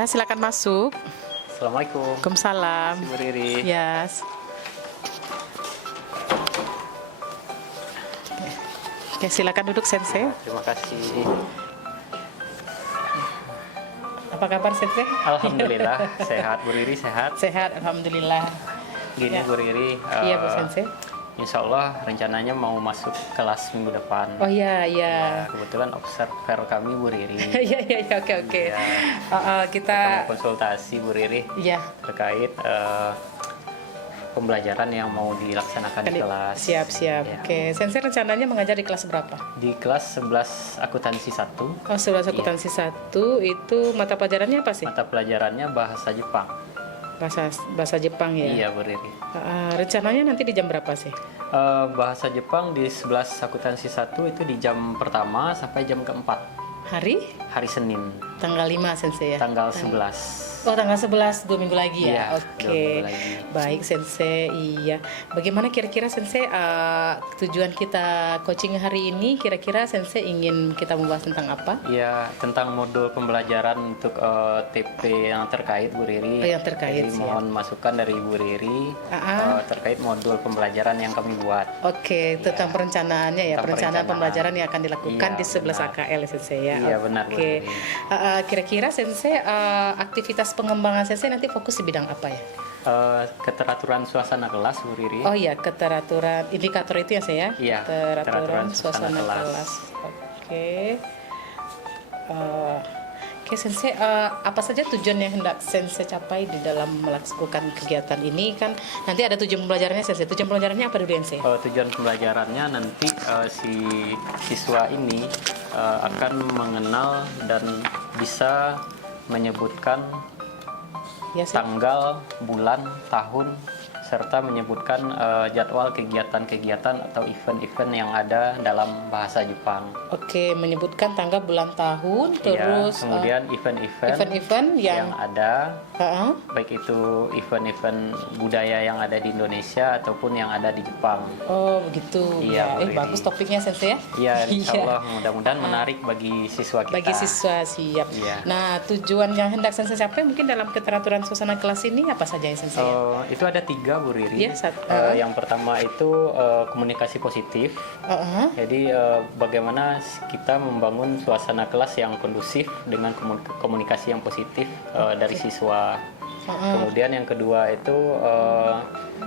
Ya, silakan masuk. Assalamualaikum. Waalaikumsalam. Bu Riri. Yes. Oke, silakan duduk Sensei. Terima kasih. Apa kabar Sensei? Alhamdulillah sehat. Bu Riri sehat. Sehat, alhamdulillah. Gini Ya. Bu Riri. Iya, Bu Sensei. Insya Allah rencananya mau masuk kelas minggu depan. Oh iya, Ya, iya. kebetulan observer kami Bu Riri. Iya, iya, iya, oke, oke. Ya, Kita, kita mau konsultasi Bu Riri ya, terkait pembelajaran yang mau dilaksanakan di kelas. siap-siap. Ya. Oke, Sensei rencananya mengajar di kelas berapa? Di kelas 11 akuntansi 1, Oh, 11 akuntansi 1 itu mata pelajarannya apa sih? mata pelajarannya bahasa Jepang. Bahasa Jepang ya? Iya Bu Riri. Rencananya nanti di jam berapa sih? Bahasa Jepang di 11 akuntansi 1 itu di jam pertama sampai jam keempat, Hari? hari Senin, Tanggal 5 Sensei ya? tanggal 11. Oh, tanggal 11, 2 minggu lagi ya? Iya, Oke, 2 minggu lagi. baik Sensei, iya. Bagaimana kira-kira Sensei tujuan kita coaching hari ini? Kira-kira Sensei ingin kita membahas tentang apa? Ya, tentang modul pembelajaran untuk TP yang terkait Bu Riri. Oh, yang terkait, Jadi siap. mohon masukan dari Bu Riri terkait modul pembelajaran yang kami buat. Oke, tentang perencanaannya ya, Tentang perencanaan perencanaan. pembelajaran yang akan dilakukan Iya, di 11 benar. AKL Sensei ya. Iya, benar, Bu Oke, Riri. kira-kira Sensei aktivitas pengembangan Sensei nanti fokus di bidang apa ya? Keteraturan suasana kelas Bu Riri. Oh iya, keteraturan indikator itu ya saya? Iya, keteraturan keteraturan suasana suasana kelas. kelas. Oke. Oke, Sensei, apa saja tujuan yang hendak Sensei capai di dalam melakukan kegiatan ini? Kan nanti ada tujuan pembelajarannya Sensei. Tujuan pembelajarannya apa dulu Sensei? Tujuan pembelajarannya nanti si siswa ini akan mengenal dan bisa menyebutkan Ya, Sensei. tanggal, bulan, tahun, serta menyebutkan jadwal kegiatan-kegiatan atau event-event yang ada dalam bahasa Jepang. Oke, menyebutkan tanggal, bulan, tahun, terus Ya, kemudian event-event event-event yang, yang ada, Heeh. baik itu event-event budaya yang ada di Indonesia ataupun yang ada di Jepang. Oh begitu. Iya, Bu Riri. Bagus topiknya Sensei ya. Ya, insya Iya. Allah mudah-mudahan menarik bagi siswa kita. Bagi siswa siap. Iya. Nah, tujuan yang hendak Sensei capai mungkin dalam keteraturan suasana kelas ini apa saja ya Sensei? Itu ada 3 Bu Riri. Iya, Yang pertama itu komunikasi positif. Heeh. Jadi bagaimana kita membangun suasana kelas yang kondusif dengan komunikasi yang positif dari siswa. Kemudian yang kedua itu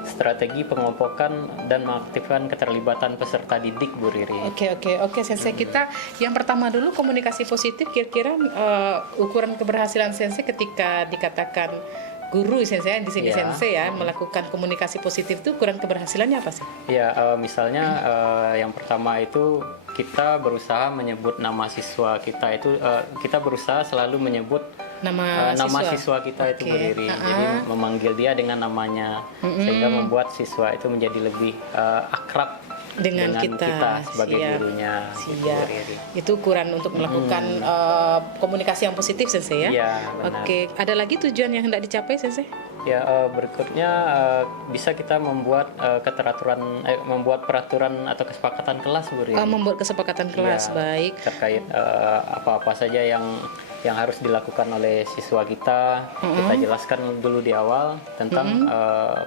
strategi pengelompokan dan mengaktifkan keterlibatan peserta didik Bu Riri. Oke Sensei, kita yang pertama dulu komunikasi positif. Kira-kira ukuran keberhasilan Sensei ketika dikatakan guru Sensei di sini Iya. Sensei ya melakukan komunikasi positif itu ukuran keberhasilannya apa sih? Ya, misalnya yang pertama itu kita berusaha menyebut nama siswa kita itu kita berusaha selalu menyebut Nama siswa kita itu Bu Oke. Riri. Jadi memanggil dia dengan namanya sehingga membuat siswa itu menjadi lebih akrab dengan kita sebagai siap. gurunya. gitu, Bu Siap. Riri. Itu ukuran untuk melakukan komunikasi yang positif Sensei ya. Iya, benar. Oke, ada lagi tujuan yang hendak dicapai Sensei? Ya, berikutnya bisa kita membuat membuat peraturan atau kesepakatan kelas Bu Riri. Membuat kesepakatan kelas, Iya, baik. terkait apa-apa saja yang harus dilakukan oleh siswa kita. Kita jelaskan dulu di awal tentang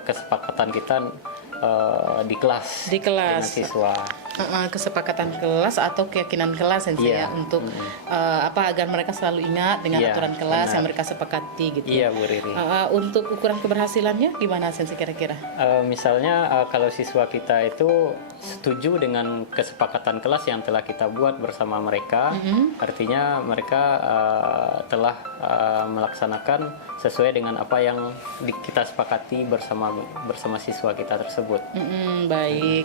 kesepakatan kita di kelas Di kelas. dengan siswa. Kesepakatan kelas atau keyakinan kelas Sensei ya Iya. untuk agar mereka selalu ingat dengan Iya, aturan kelas benar. yang mereka sepakati gitu. Iya Bu Riri. Untuk ukuran keberhasilannya gimana Sensei kira-kira? Misalnya kalau siswa kita itu setuju dengan kesepakatan kelas yang telah kita buat bersama mereka, artinya mereka telah melaksanakan sesuai dengan apa yang kita sepakati bersama siswa kita tersebut. Baik.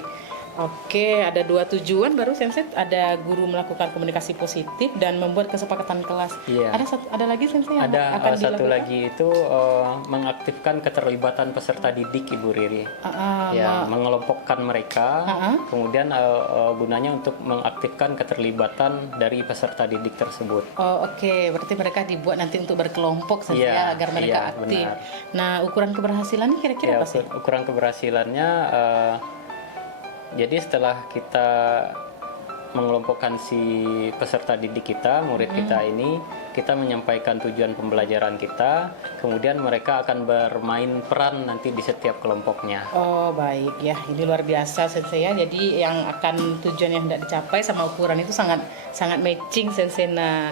Oke, ada 2 tujuan baru Sensei. Ada guru melakukan komunikasi positif dan membuat kesepakatan kelas. Iya. Ada lagi Sensei yang Ada akan satu dilakukan? lagi itu mengaktifkan keterlibatan peserta didik Ibu Riri. Ya, mengelompokkan mereka, kemudian gunanya untuk mengaktifkan keterlibatan dari peserta didik tersebut. Oh, oke. Berarti mereka dibuat nanti untuk berkelompok Sensei Iya, ya, agar mereka iya, aktif. benar. Nah, ukuran keberhasilannya kira-kira Ya, apa sih? ukuran keberhasilannya jadi setelah kita mengelompokkan si peserta didik kita, murid kita ini, kita menyampaikan tujuan pembelajaran kita, kemudian mereka akan bermain peran nanti di setiap kelompoknya. Oh baik ya, ini luar biasa Sensei ya. Jadi yang akan tujuan yang hendak dicapai sama ukuran itu sangat sangat matching Sensei. Nah,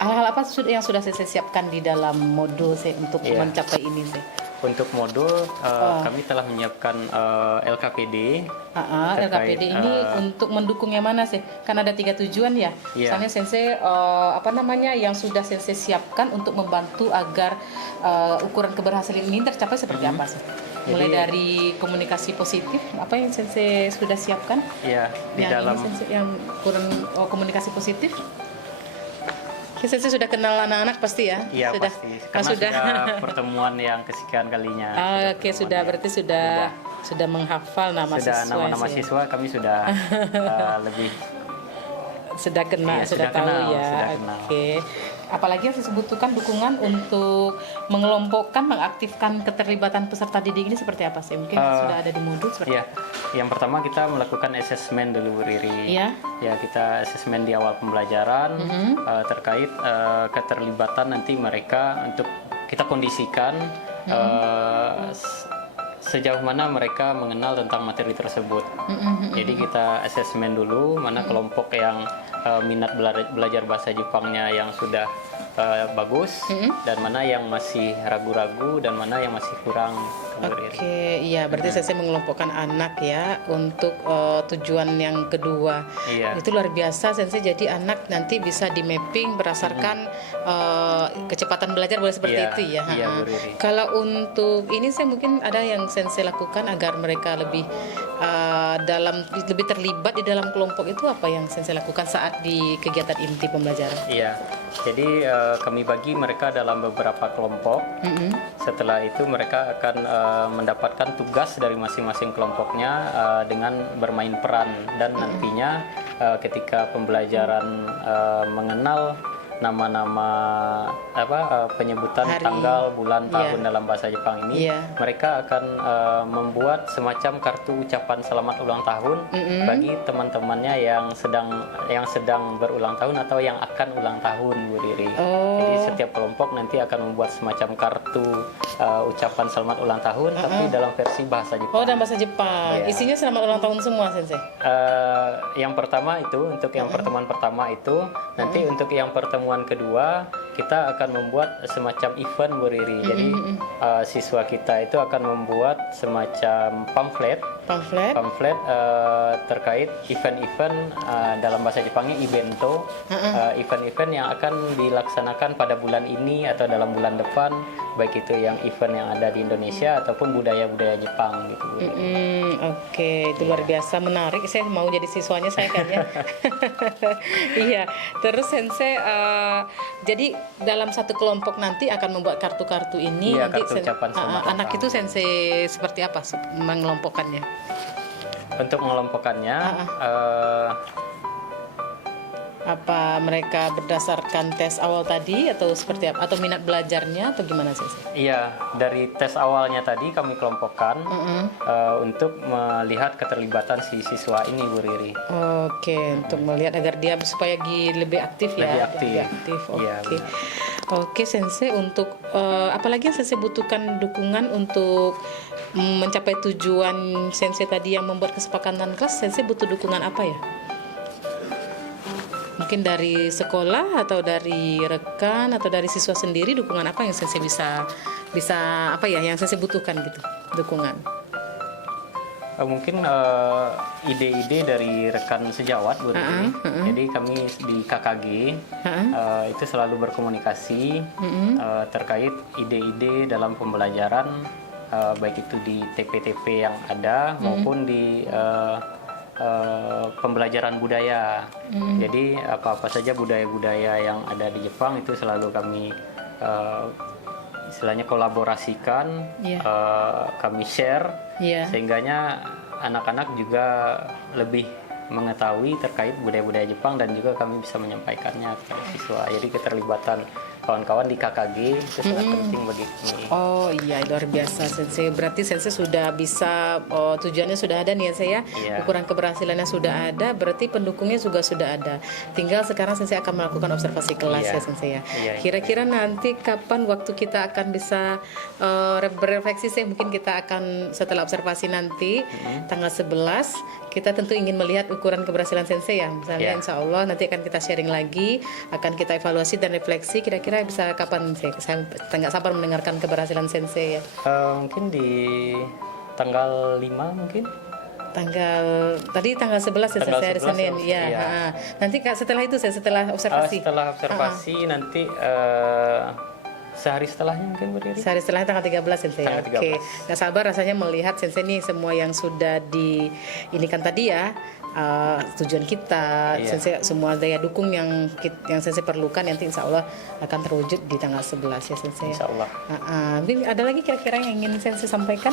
hal-hal apa yang sudah Sensei siapkan di dalam modul untuk mencapai ini Sensei? Untuk modul kami telah menyiapkan LKPD. LKPD ini untuk mendukung yang mana sih? Kan ada 3 tujuan ya. Misalnya Sensei yang sudah Sensei siapkan untuk membantu agar ukuran keberhasilan ini tercapai seperti apa sih? Mulai dari komunikasi positif, apa yang Sensei sudah siapkan? Iya, di yang dalam ini Sensei, yang ukuran komunikasi positif. Sensei sudah kenal anak-anak pasti ya? Iya sudah, pasti, karena sudah pertemuan yang kesekian kalinya. Oke, berarti sudah menghafal nama siswa. Nama-nama siswa kami sudah lebih sudah kenal, sudah tahu kenal, ya. Oke. Apalagi yang saya butuhkan dukungan untuk mengelompokkan, mengaktifkan keterlibatan peserta didik ini seperti apa sih? Mungkin sudah ada di modul seperti apa? Yang pertama kita melakukan asesmen dulu, Riri. Iya. Ya, kita asesmen di awal pembelajaran terkait keterlibatan nanti mereka, untuk kita kondisikan sejauh mana mereka mengenal tentang materi tersebut. Jadi kita asesmen dulu mana kelompok yang minat belajar bahasa Jepangnya yang sudah bagus, dan mana yang masih ragu-ragu, dan mana yang masih kurang. Oke, iya, berarti saya mengelompokkan anak ya untuk tujuan yang kedua. Iya. Itu luar biasa Sensei, jadi anak nanti bisa di mapping berdasarkan kecepatan belajar, boleh seperti itu ya. Iya, kalau untuk ini saya mungkin ada yang Sensei lakukan agar mereka lebih lebih terlibat di dalam kelompok, itu apa yang Sensei lakukan saat di kegiatan inti pembelajaran? Iya. Jadi kami bagi mereka dalam beberapa kelompok. Setelah itu mereka akan mendapatkan tugas dari masing-masing kelompoknya dengan bermain peran, dan nantinya ketika pembelajaran mengenal nama-nama penyebutan hari, tanggal, bulan, tahun dalam bahasa Jepang ini, mereka akan membuat semacam kartu ucapan selamat ulang tahun bagi teman-temannya yang sedang berulang tahun atau yang akan ulang tahun, Bu Riri. Jadi setiap kelompok nanti akan membuat semacam kartu ucapan selamat ulang tahun, tapi dalam versi bahasa Jepang. Dalam bahasa Jepang. Isinya selamat ulang tahun semua, Sensei? Yang pertama itu untuk yang pertemuan pertama itu. Nanti untuk yang pertemuan kedua kita akan membuat semacam event, Bu Riri. Jadi siswa kita itu akan membuat semacam pamflet terkait event-event dalam bahasa Jepangnya ibento, event-event yang akan dilaksanakan pada bulan ini atau dalam bulan depan, baik itu yang event yang ada di Indonesia ataupun budaya-budaya Jepang gitu. Oke, itu luar biasa menarik. Saya mau jadi siswanya saya kayaknya. Iya. Terus Sensei, jadi dalam satu kelompok nanti akan membuat kartu-kartu ini. Iya, nanti kartu ucapan selamat anak itu Sensei seperti apa mengelompokkannya? Untuk mengelompokkannya, apa mereka berdasarkan tes awal tadi atau seperti apa, atau minat belajarnya atau gimana sih? Iya, dari tes awalnya tadi kami kelompokkan untuk melihat keterlibatan si siswa ini, Bu Riri. Oke, untuk melihat agar dia supaya lebih aktif ya. Lebih aktif. Oke. Oke, Sensei, untuk apalagi yang Sensei butuhkan dukungan untuk mencapai tujuan Sensei tadi yang membuat kesepakatan kelas, Sensei butuh dukungan apa ya? Mungkin dari sekolah atau dari rekan atau dari siswa sendiri, dukungan apa yang Sensei bisa apa ya yang Sensei butuhkan gitu, dukungan? Mungkin ide-ide dari rekan sejawat, Bu Riri. Jadi kami di KKG itu selalu berkomunikasi terkait ide-ide dalam pembelajaran, baik itu di TP-TP yang ada maupun di pembelajaran budaya. Jadi apa-apa saja budaya-budaya yang ada di Jepang itu selalu kami istilahnya kolaborasikan, kami share, sehingganya anak-anak juga lebih mengetahui terkait budaya-budaya Jepang, dan juga kami bisa menyampaikannya kepada siswa. Jadi keterlibatan kawan-kawan di KKG itu sangat penting bagi kami. Oh iya, luar biasa Sensei. Berarti Sensei sudah bisa, tujuannya sudah ada nih ya saya. Iya. Ukuran keberhasilannya sudah ada, berarti pendukungnya juga sudah ada. Tinggal sekarang Sensei akan melakukan observasi kelas Iya. ya Sensei ya. Iya. Kira-kira nanti kapan waktu kita akan bisa berefleksi sih? Mungkin kita akan setelah observasi nanti tanggal 11 kita tentu ingin melihat ukuran keberhasilan Sensei ya. Misalnya Iya. insya Allah nanti akan kita sharing lagi, akan kita evaluasi dan refleksi. Kira-kira bisa kapan sih? Saya nggak sabar mendengarkan keberhasilan Sensei ya. Mungkin di tanggal 5 mungkin. Tanggal 11 ya Tanggal saya hari 11 Senin ya, ya. iya. Nanti Kak setelah itu setelah observasi. Setelah observasi nanti sehari setelahnya mungkin berdiri. Sehari setelahnya tanggal 13 Sensei. Tanggal 13. Oke. Nggak sabar rasanya melihat Sensei nih semua yang sudah di ini kan tadi ya. Tujuan kita, Iya. Sensei, semua daya dukung yang Sensei perlukan nanti insya Allah akan terwujud di tanggal 11 ya Sensei. Insya Allah. Mungkin ada lagi kira-kira yang ingin Sensei sampaikan?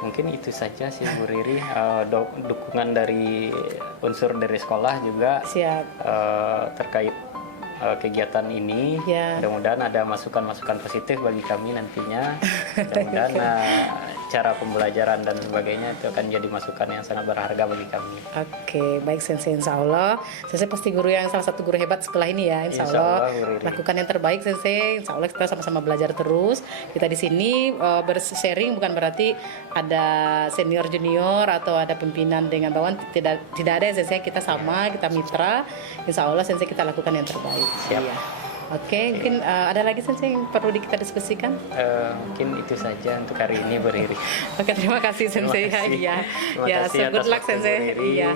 Mungkin itu saja sih Bu Riri. Dukungan dari unsur dari sekolah juga Siap. terkait kegiatan ini. Ya. Mudah-mudahan ada masukan-masukan positif bagi kami nantinya. Mudah-mudahan cara pembelajaran dan sebagainya itu akan jadi masukan yang sangat berharga bagi kami. Oke, baik Sensei, insya Allah Sensei pasti guru yang salah satu guru hebat sekolah ini ya, insya Allah Bu Riri. lakukan yang terbaik Sensei, insya Allah kita sama-sama belajar terus. Kita di sini bersharing bukan berarti ada senior junior atau ada pimpinan dengan bawahan, tidak ada ya Sensei, kita sama, kita mitra, insya Allah Sensei kita lakukan yang terbaik. Siap. Iya. Oke, mungkin ada lagi Sensei yang perlu kita diskusikan? Mungkin itu saja untuk hari ini Bu Riri. Oke, terima kasih Sensei. Terima kasih. Iya. Terima Ya, kasih so good atas luck waktu, Bu Sensei. Riri. Iya.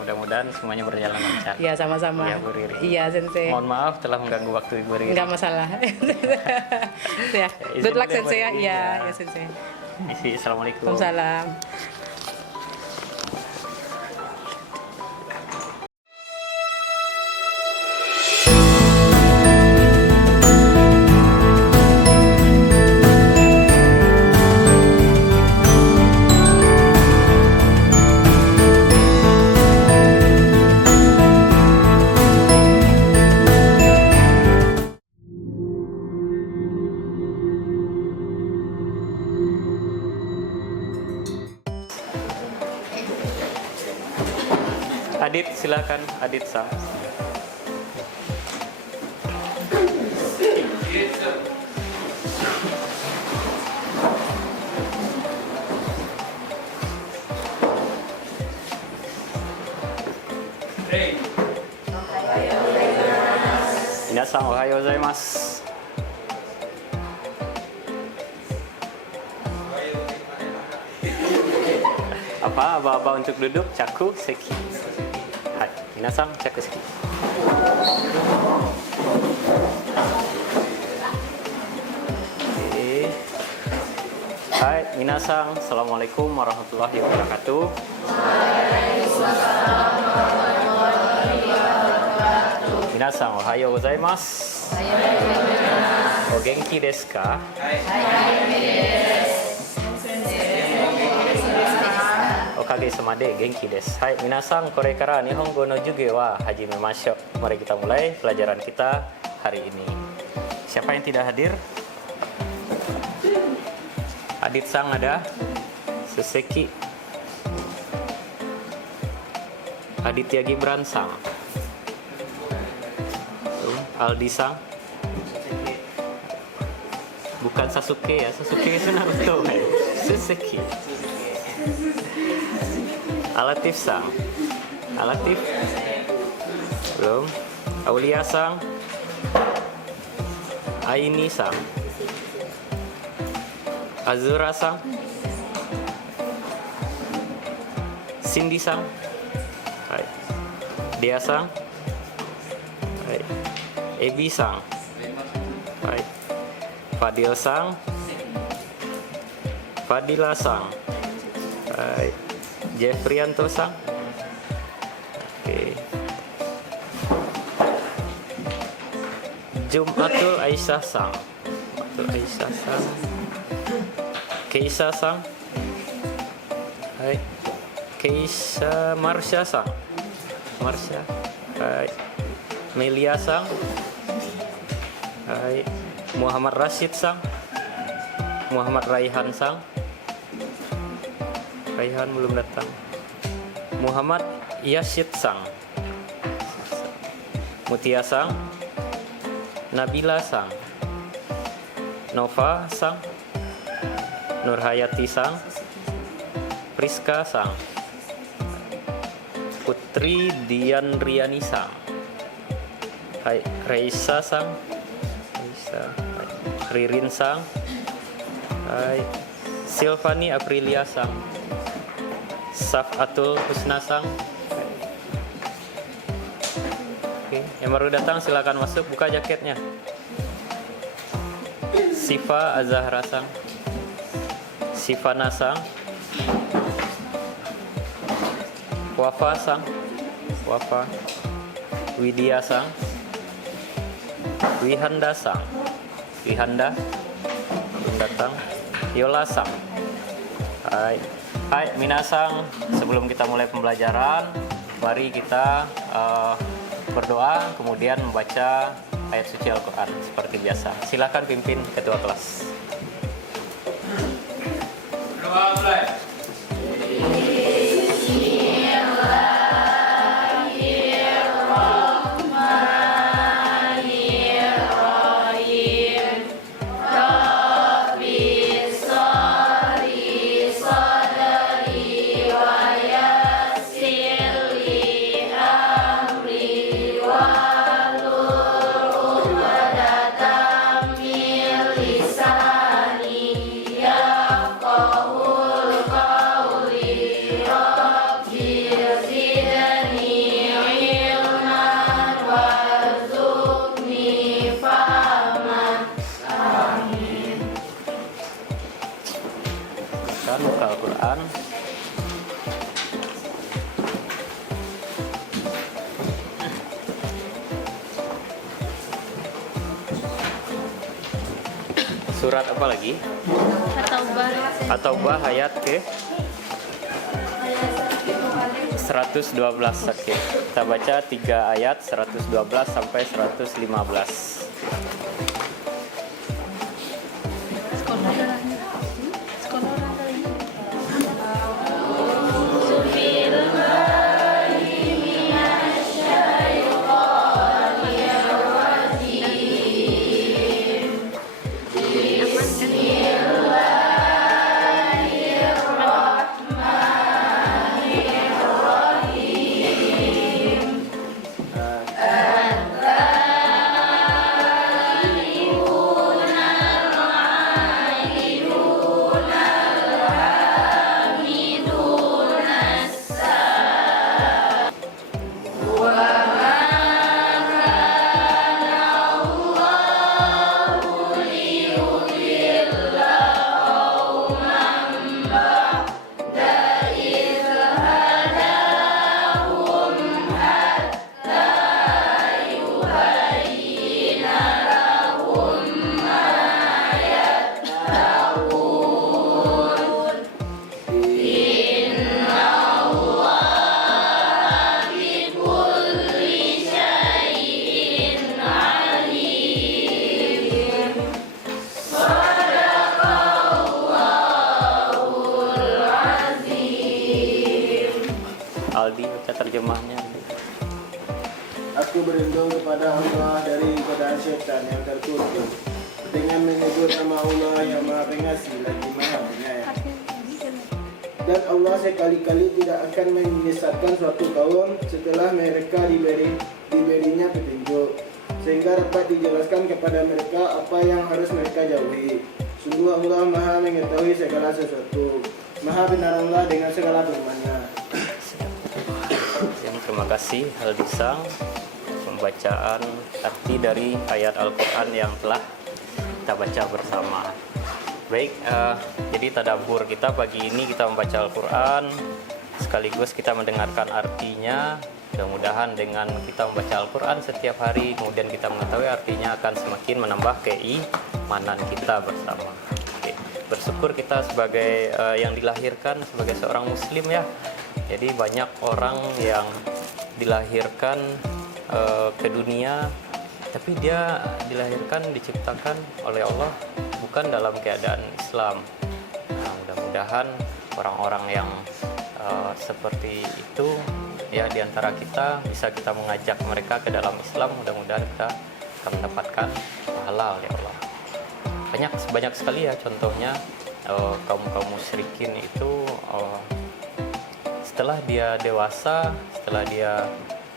Mudah-mudahan semuanya berjalan lancar. Iya, sama-sama. Iya, Bu Riri. Iya, Sensei. Mohon maaf telah mengganggu waktu Ibu Riri. Enggak masalah. Ya, Izin good luck boleh, Sensei ya. Bu Riri, Iya, ya. ya Sensei. Assalamualaikum. Waalaikumsalam. Adit, silakan Adit Sang. Minasan ohayou gozaimasu. Aba-aba untuk duduk, caku, seki. Hai, minasan, caku, seki. Oke. Hai, minasan, assalamualaikum warahmatullahi wabarakatuh. Minasan, ohayou gozaimasu. O genki desu ka? Okage sama de genki desu. Hai, minasan, kore kara nihongo no juge wa hajimemashou. Mari kita mulai pelajaran kita hari ini. Siapa yang tidak hadir? Adit Sang ada? Suseki. Aditya Gibran Sang. Aldi Sang. Bukan Sasuke ya, Sasuke itu Naruto. Suseki. Alatif Sang. Alatif belum. Aulia Sang. Aini Sang. Azura Sang. Cindy Sang. Hai. Dia Sang. Hai. Ebi Sang. Hai. Fadil Sang. Fadila Sang. Hai. Jeffrianto Sang. Oke. Jumatul Aisyah Sang. Jumatul Aisyah Sang. Keisa Sang. Hai. Keisa Marsha Sang. Marsha. Hai. Melia Sang. Hai. Muhammad Rashid sang. Muhammad Raihan sang. Raihan belum datang. Muhammad Yasid sang. Mutia sang. Nabila sang. Nova sang. Nurhayati sang. Priska sang. Putri Dian Riani sang. Hai, Reisa sang. Reisa. Ririn sang. Hai. Silvani Aprilia sang. Safatul Husna sang. Oke, yang baru datang silakan masuk, buka jaketnya. Siva Azahra sang. Sivana sang. Wafa sang. Wafa. Widya sang. Wihanda sang. Wihanda belum datang. Yola sang. Hai. Hai minasang, sebelum kita mulai pembelajaran, mari kita berdoa kemudian membaca ayat suci Al-Quran seperti biasa. Silakan pimpin ketua kelas. Doa mulai. Buka Al-Quran. Surat apa lagi? At-Taubah ayat ke 112. Oke. Kita baca 3 ayat 112 sampai 115. Aldi baca terjemahnya. Aku berlindung kepada Allah dari godaan syaitan yang terkutuk dengan menyebut nama Allah yang Maha Pengasih lagi Maha Penyayang. Dan Allah sekali-kali tidak akan menyesatkan suatu kaum setelah mereka diberinya petunjuk, sehingga dapat dijelaskan kepada mereka apa yang harus mereka jauhi. Sungguh Allah Maha mengetahui segala sesuatu, Maha benar Allah dengan segala firman-Nya. Terima kasih Aldisang pembacaan arti dari ayat Al-Quran yang telah kita baca bersama. Baik, jadi tadabbur kita pagi ini kita membaca Al-Quran sekaligus kita mendengarkan artinya. Mudah-mudahan dengan kita membaca Al-Quran setiap hari kemudian kita mengetahui artinya akan semakin menambah keimanan kita bersama. Oke. Bersyukur kita sebagai yang dilahirkan sebagai seorang muslim ya. Jadi banyak orang yang dilahirkan ke dunia tapi dia dilahirkan, diciptakan oleh Allah bukan dalam keadaan Islam. Nah, mudah-mudahan orang-orang yang seperti itu ya diantara kita bisa kita mengajak mereka ke dalam Islam. Mudah-mudahan kita akan mendapatkan pahala oleh Allah. Banyak sekali ya contohnya kaum musyrikin itu setelah dia dewasa, setelah dia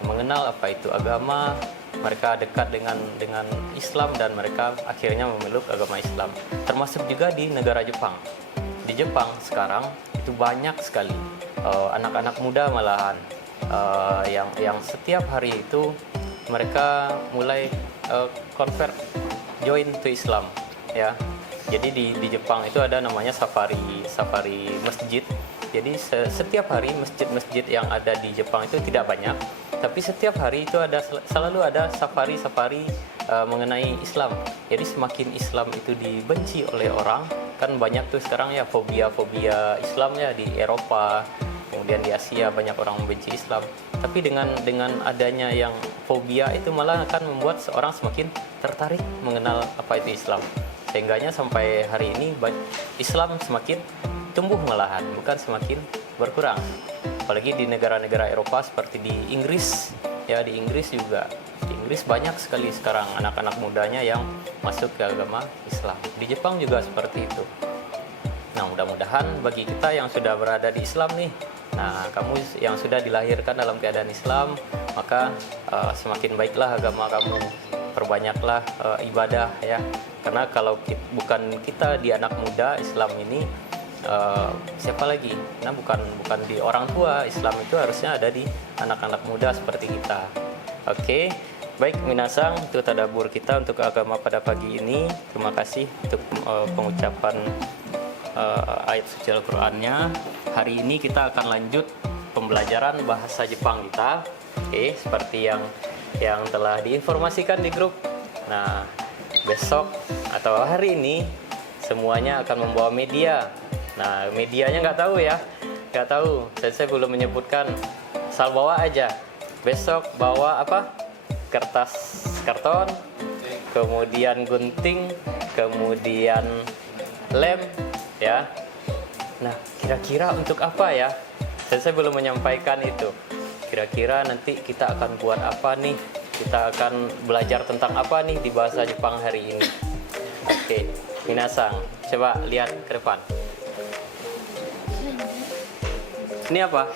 mengenal apa itu agama, mereka dekat dengan Islam dan mereka akhirnya memeluk agama Islam. Termasuk juga di negara Jepang. Di Jepang sekarang itu banyak sekali anak-anak muda malahan yang setiap hari itu mereka mulai convert, join to Islam ya. Jadi di Jepang itu ada namanya safari masjid. Jadi setiap hari masjid-masjid yang ada di Jepang itu tidak banyak, tapi setiap hari itu selalu ada safari mengenai Islam. Jadi semakin Islam itu dibenci oleh orang, kan banyak tuh sekarang ya fobia Islam ya di Eropa, kemudian di Asia banyak orang membenci Islam. Tapi dengan adanya yang fobia itu malah akan membuat seorang semakin tertarik mengenal apa itu Islam. Sehingganya sampai hari ini Islam semakin tumbuh malahan, bukan semakin berkurang. Apalagi di negara-negara Eropa seperti di Inggris ya, di Inggris juga. Di Inggris banyak sekali sekarang anak-anak mudanya yang masuk ke agama Islam. Di Jepang juga seperti itu. Nah, mudah-mudahan bagi kita yang sudah berada di Islam nih, nah kamu yang sudah dilahirkan dalam keadaan Islam, maka semakin baiklah agama kamu, perbanyaklah ibadah ya. Karena kalau bukan kita di anak muda Islam ini, siapa lagi? Nah, bukan di orang tua. Islam itu harusnya ada di anak-anak muda seperti kita. Oke, baik minasang, itu tadabbur kita untuk agama pada pagi ini. Terima kasih untuk pengucapan ayat suci Al-Qur'annya. Hari ini kita akan lanjut pembelajaran bahasa Jepang kita. Oke, seperti yang telah diinformasikan di grup. Nah, besok atau hari ini semuanya akan membawa media. Nah, medianya nggak tahu ya, nggak tahu. Saya belum menyebutkan. Asal bawa aja. Besok bawa apa? Kertas karton, kemudian gunting, kemudian lem, ya. Nah, kira-kira untuk apa ya? Saya belum menyampaikan itu. Kira-kira nanti kita akan buat apa nih? Kita akan belajar tentang apa nih di bahasa Jepang hari ini. Oke, minasang, coba lihat ke depan. Ini apa?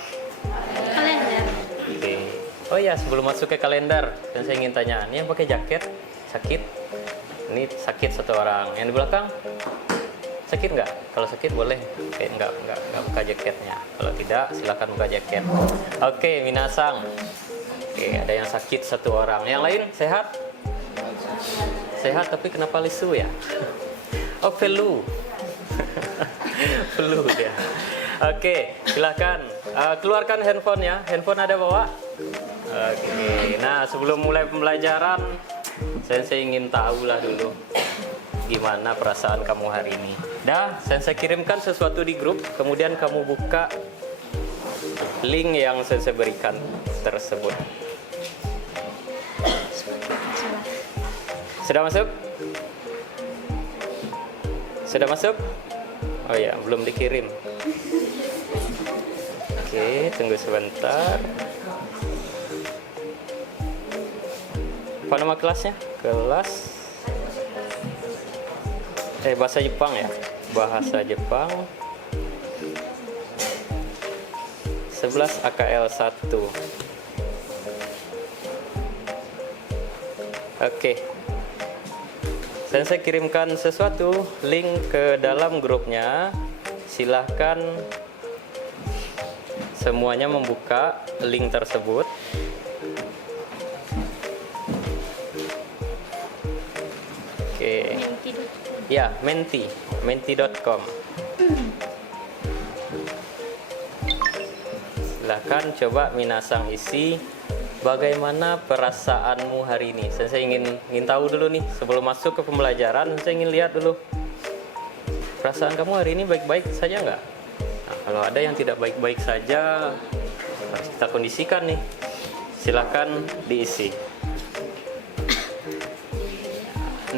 Kalender. Oke. Oh ya, sebelum masuk ke kalender, dan saya ingin tanya, ini yang pakai jaket sakit? Ini sakit satu orang. Yang di belakang sakit nggak? Kalau sakit boleh, nggak buka jaketnya. Kalau tidak, silakan buka jaket. Oke, minasang. Oke, ada yang sakit satu orang. Yang lain sehat? Sehat, tapi kenapa lesu ya? Oh, flu. Flu dia. Oke, silakan keluarkan handphone ya. Handphone ada bawa? Oke. Nah, sebelum mulai pembelajaran, saya ingin tahu lah dulu gimana perasaan kamu hari ini. Dah, saya kirimkan sesuatu di grup, kemudian kamu buka link yang saya berikan tersebut. Sudah masuk? Sudah masuk? Oh ya, belum dikirim. Oke, tunggu sebentar. Apa nama kelasnya? Kelas bahasa Jepang ya? Bahasa Jepang 11 AKL 1. Oke. Dan saya kirimkan sesuatu, link ke dalam grupnya. Silahkan semuanya membuka link tersebut. Oke. Ya, menti.com. Silahkan coba minasang isi bagaimana perasaanmu hari ini. Saya ingin tahu dulu nih sebelum masuk ke pembelajaran. Saya ingin lihat dulu perasaan kamu hari ini baik-baik saja nggak? Nah, kalau ada yang tidak baik-baik saja harus kita kondisikan nih. Silakan diisi.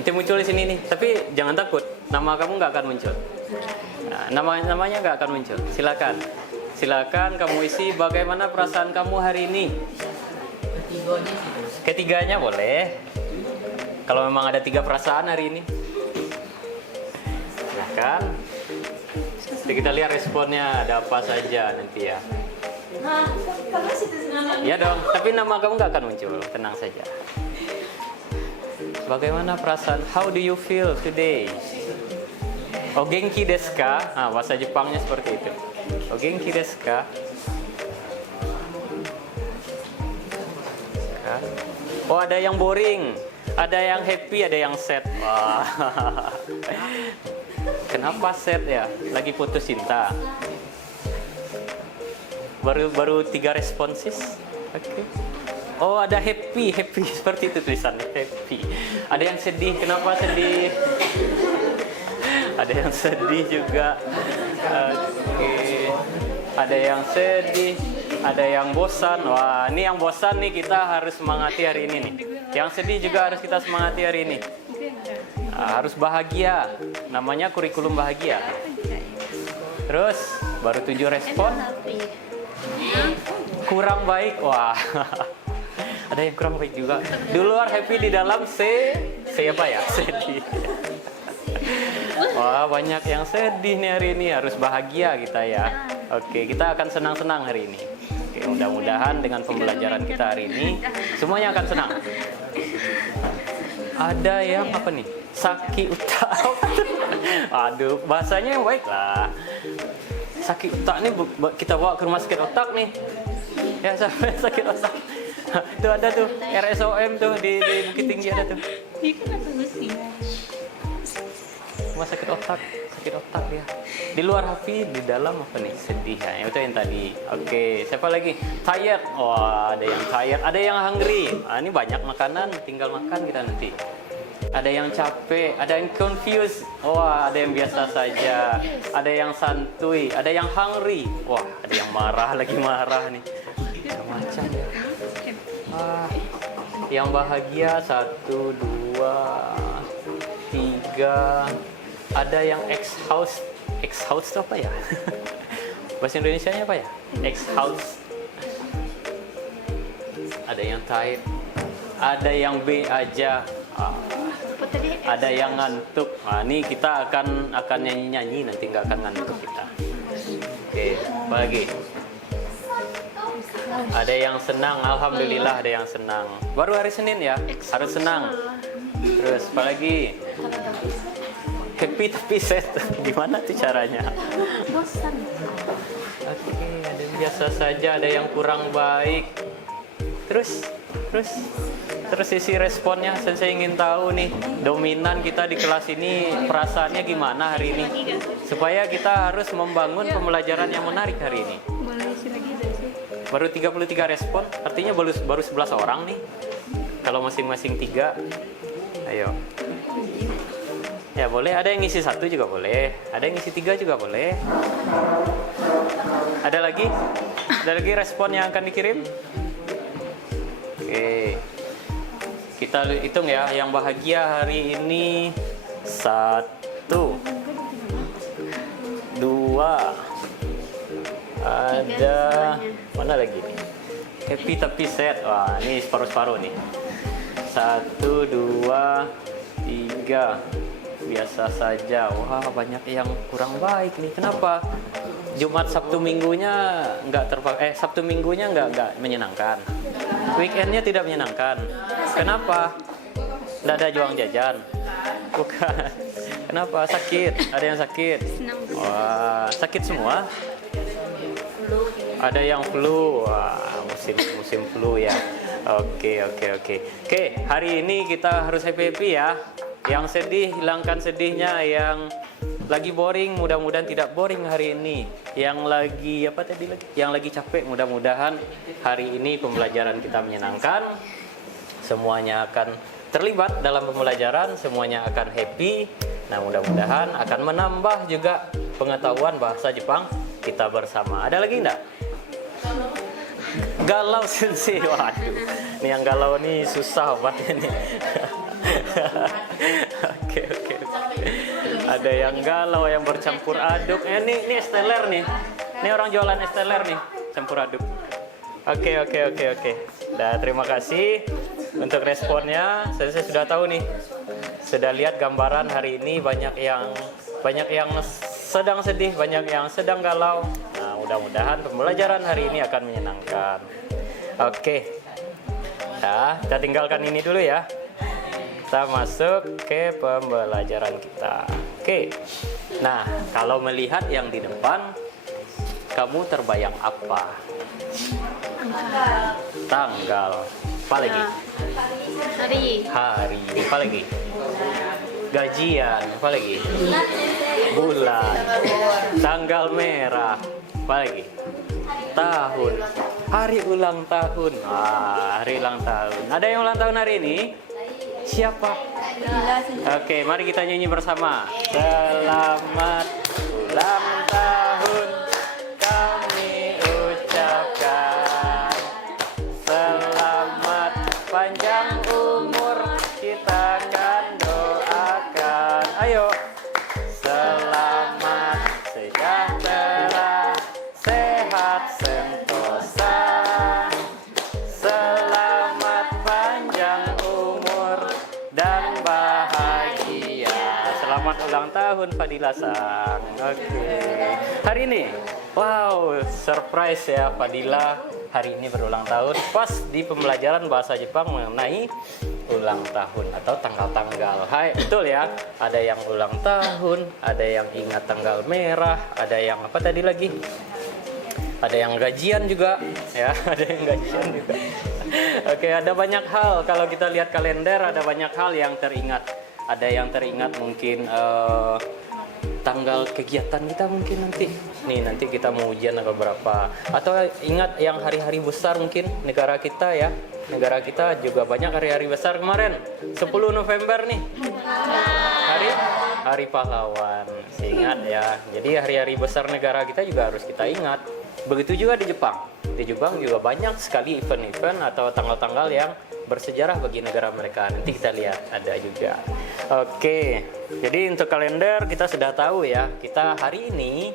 Nanti muncul di sini nih. Tapi jangan takut, nama kamu nggak akan muncul. Nah, namanya nggak akan muncul. Silakan kamu isi bagaimana perasaan kamu hari ini. Ketiganya boleh. Kalau memang ada 3 perasaan hari ini. Silakan. Jadi kita lihat responnya ada apa saja nanti ya. Ya dong, tapi nama kamu nggak akan muncul, tenang saja. Bagaimana perasaan? How do you feel today? O genki desu ka? Nah, bahasa Jepangnya seperti itu. O genki desu ka? Oh, ada yang boring, ada yang happy, ada yang sad. Wah. Kenapa sad ya? Lagi putus cinta. Baru 3 responses. Oke. Oh, ada happy seperti itu tulisannya, happy. Ada yang sedih, kenapa sedih? Ada yang sedih juga. Oke. Ada yang sedih, ada yang bosan. Wah, ini yang bosan nih kita harus semangati hari ini nih. Yang sedih juga harus kita semangati hari ini. Harus bahagia. Namanya kurikulum bahagia. Terus baru 7 respon. Kurang baik. Wah. Ada yang kurang baik juga. Di luar happy, di dalam apa ya? Sedih. Wah, banyak yang sedih nih hari ini. Harus bahagia kita ya. Oke, kita akan senang-senang hari ini. Oke, mudah-mudahan dengan pembelajaran kita hari ini semuanya akan senang. Ada yang apa nih? Sakit utak. Aduh, bahasanya yang baik lah. Sakit otak nih kita bawa ke rumah sakit otak nih. Ya, sampai sakit otak. Tuh ada tuh RSOM tuh di Bukit Tinggi ada tuh. Rumah sakit otak ya. Di luar happy, di dalam apa nih? Sedih ya. Itu yang tadi. Oke, siapa lagi? Tired. Wah, ada yang tired, ada yang hungry. Ini banyak makanan, tinggal makan kita nanti. Ada yang capek, ada yang confused. Wah, ada yang biasa saja. Ada yang santuy, ada yang hungry. Wah, ada yang marah lagi marah nih. Macam ya. Yang bahagia 1, 2, 3. Ada yang ex-house itu apa ya? Bahasa Indonesianya apa ya? Ex-house. Ada yang tight. Ada yang B aja. Ada yang ngantuk. Nah, ini kita akan nyanyi-nyanyi nanti, nggak akan ngantuk kita. Oke, bagi. Ada yang senang, alhamdulillah ada yang senang. Baru hari Senin ya, harus senang. Terus apa lagi? Happy tapi sad. Gimana tuh caranya? Bosan. Oke, ada yang biasa saja, ada yang kurang baik. Terus isi responnya. Saya ingin tahu nih, dominan kita di kelas ini perasaannya gimana hari ini? Supaya kita harus membangun pembelajaran yang menarik hari ini. Boleh isi lagi dari sini. Baru 33 respon, artinya baru 11 orang nih. Kalau masing-masing 3, ayo. Ya boleh, ada yang ngisi 1 juga boleh. Ada yang ngisi 3 juga boleh. Ada lagi? Ada lagi respon yang akan dikirim? Oke. Kita hitung ya, yang bahagia hari ini 1, 2. Ada mana lagi nih? Happy tapi sad. Wah, ini separuh-separuh nih. 1, 2, 3. Biasa saja. Wah, banyak yang kurang baik nih. Kenapa? Jumat Sabtu Minggunya Sabtu Minggunya nggak menyenangkan. Weekendnya tidak menyenangkan. Kenapa? Nggak ada juang jajan. Bukan. Kenapa? Sakit. Ada yang sakit. Wah, sakit semua. Ada yang flu. Wah, musim flu ya. Oke, hari ini kita harus happy ya. Yang sedih, hilangkan sedihnya. Yang lagi boring, mudah-mudahan tidak boring hari ini. Yang lagi Yang lagi capek, mudah-mudahan hari ini pembelajaran kita menyenangkan. Semuanya akan terlibat dalam pembelajaran, semuanya akan happy. Nah, mudah-mudahan akan menambah juga pengetahuan bahasa Jepang kita bersama. Ada lagi enggak? Galau sensei. Waduh, ini yang galau nih susah banget ini. Oke. Ada yang galau, yang bercampur aduk. Ini esteller nih. Ini orang jualan esteller nih, campur aduk. Oke. Nah, terima kasih untuk responnya. Saya sudah tahu nih. Sudah lihat gambaran hari ini banyak yang sedang sedih, banyak yang sedang galau. Nah, mudah-mudahan pembelajaran hari ini akan menyenangkan. Oke. Nah, kita tinggalkan ini dulu ya. Kita masuk ke pembelajaran kita. Oke. Nah, kalau melihat yang di depan, kamu terbayang apa? Tanggal. Apa lagi? Hari. Apa lagi? Gajian. Apa lagi? Bulan. Tanggal merah. Apa lagi? Tahun. Hari ulang tahun. Hari ulang tahun. Ada yang ulang tahun hari ini? Siapa? Oke, mari kita nyanyi bersama. Selamat ulang tahun kami ucapkan. Selamat panjang umur kita akan doakan. Ayo. Selamat sejahtera, sehat sentosa. Selamat panjang umur dan bahagia. Selamat ulang tahun Fadila Sang. Oke. Hari ini, wow, surprise ya, Fadila hari ini berulang tahun. Pas di pembelajaran bahasa Jepang mengenai ulang tahun atau tanggal-tanggal. Hai, betul ya. Ada yang ulang tahun, ada yang ingat tanggal merah, ada yang apa tadi lagi? Ada yang gajian juga, ya, ada yang gajian juga. Oke, ada banyak hal. Kalau kita lihat kalender, ada banyak hal yang teringat. Ada yang teringat mungkin tanggal kegiatan kita mungkin nanti. Nih, nanti kita mau ujian tanggal berapa. Atau ingat yang hari-hari besar mungkin negara kita ya. Negara kita juga banyak hari-hari besar kemarin. 10 November nih. Hari pahlawan. Ingat ya. Jadi hari-hari besar negara kita juga harus kita ingat. Begitu juga di Jepang. Di Jepang juga banyak sekali event-event atau tanggal-tanggal yang bersejarah bagi negara mereka. Nanti kita lihat ada juga. Oke. Jadi untuk kalender kita sudah tahu ya. Kita hari ini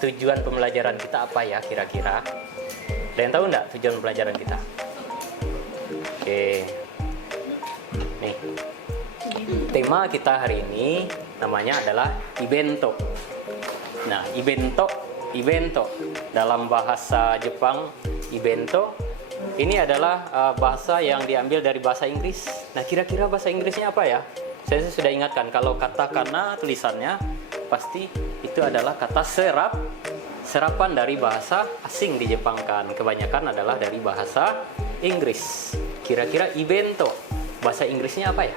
tujuan pembelajaran kita apa ya kira-kira? Ada yang tahu enggak tujuan pembelajaran kita? Oke. Nih. Tema kita hari ini namanya adalah ibento. Nah, ibento dalam bahasa Jepang, ibento ini adalah bahasa yang diambil dari bahasa Inggris. Nah, kira-kira bahasa Inggrisnya apa ya? Saya sudah ingatkan kalau katakana tulisannya pasti itu adalah kata serapan dari bahasa asing di Jepang kan. Kebanyakan adalah dari bahasa Inggris. Kira-kira ibento bahasa Inggrisnya apa ya?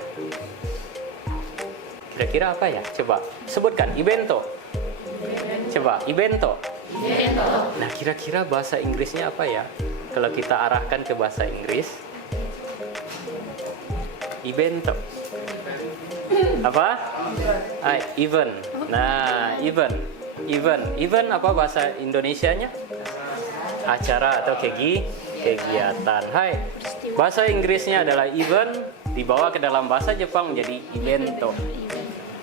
Kira-kira apa ya? Coba sebutkan ibento. Coba ibento. Nah, kira-kira bahasa Inggrisnya apa ya? Kalau kita arahkan ke bahasa Inggris, ibento. Apa? Event. Nah, event apa bahasa Indonesianya? Acara atau kegiatan. Hai. Bahasa Inggrisnya adalah event, dibawa ke dalam bahasa Jepang menjadi ibento.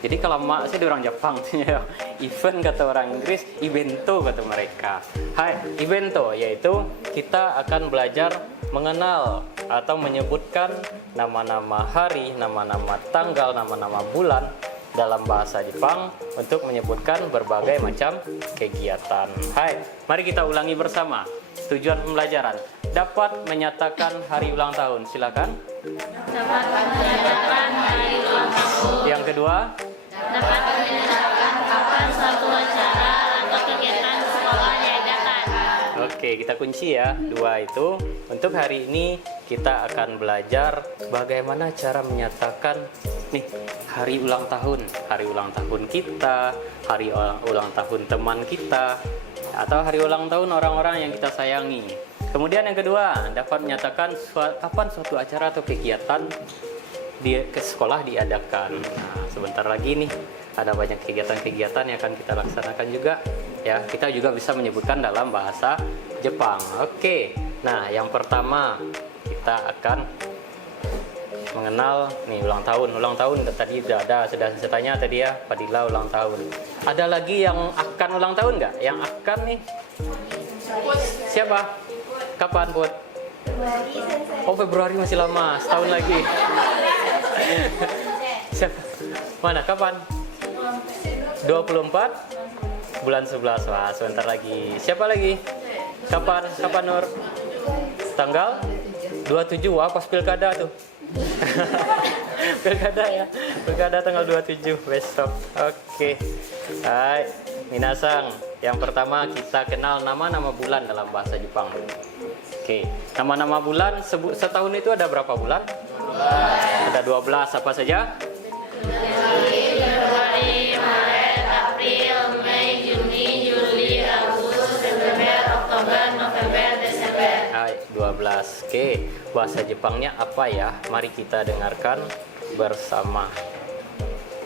Jadi kalau mak sih orang Jepang ya, event kata orang Inggris, ibento kata mereka. Hai, ibento yaitu kita akan belajar mengenal atau menyebutkan nama-nama hari, nama-nama tanggal, nama-nama bulan dalam bahasa Jepang untuk menyebutkan berbagai macam kegiatan. Hai, mari kita ulangi bersama. Tujuan pembelajaran dapat menyatakan hari ulang tahun. Silakan. Dapat menyatakan hari ulang tahun. Yang kedua, Dapat menyatakan kapan suatu acara atau kegiatan sekolah diadakan. oke, kita kunci ya. Dua itu. Untuk hari ini kita akan belajar bagaimana cara menyatakan nih hari ulang tahun kita, hari ulang tahun teman kita, atau hari ulang tahun orang-orang yang kita sayangi. Kemudian yang kedua, dapat menyatakan kapan suatu acara atau kegiatan ke sekolah diadakan. Nah, sebentar lagi nih ada banyak kegiatan-kegiatan yang akan kita laksanakan juga. Ya, kita juga bisa menyebutkan dalam bahasa Jepang. Oke. Nah, yang pertama kita akan mengenal nih ulang tahun tadi sudah saya tanya tadi ya, Fadila ulang tahun. Ada lagi yang akan ulang tahun nggak? Yang akan nih? Siapa? Kapan, Bud? Oh, Februari masih lama, setahun lagi. Siapa? Mana? Kapan? 24 bulan 11. Wah, sebentar lagi. Siapa lagi? Kapan Nur? Tanggal 27. Wah, pas pilkada tuh. Pilkada ya. Pilkada tanggal 27 besok. Oke. Hai, minasang. Yang pertama kita kenal nama-nama bulan dalam bahasa Jepang. Oke. Nama-nama bulan setahun itu ada berapa bulan? 12. Ada 12. Apa saja? Februari, Maret, April, Mei, Juni, Juli, Agustus, September, Oktober, November, Desember. Hai, 12. Oke. Bahasa Jepangnya apa ya? Mari kita dengarkan bersama.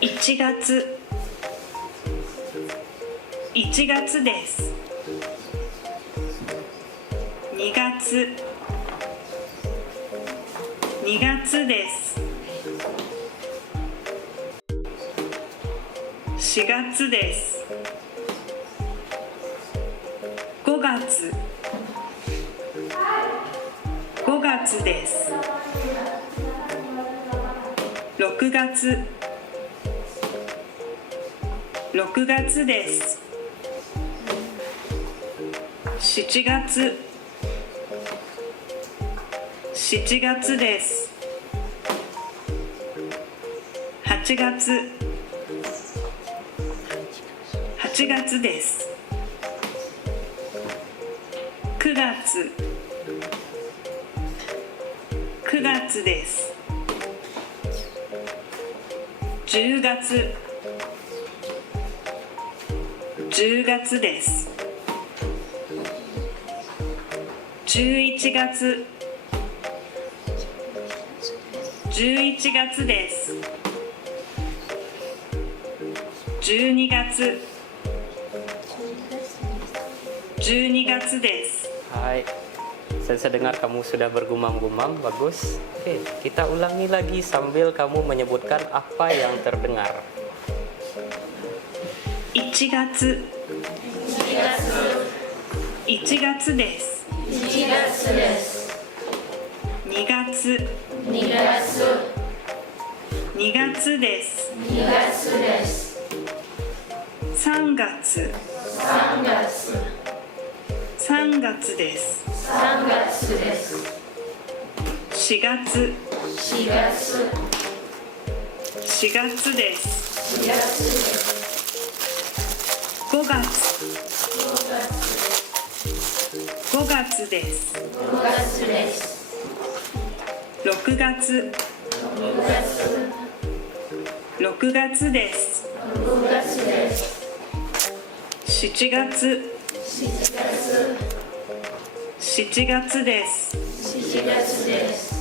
1月1月です2月2月です4月です5月5月です6月6月です7月7月です8月8月です9月9月です10月10月です11月11月です12月12月です Hai, saya dengar kamu sudah bergumam-gumam, bagus. Oke, kita ulangi lagi sambil kamu menyebutkan apa yang terdengar. 1月1月です1月です2月2月2月です2月です3月3月3月です3月です4月4月4月です4月です5月5月です5月です6月6月です6月です7月7月です7月です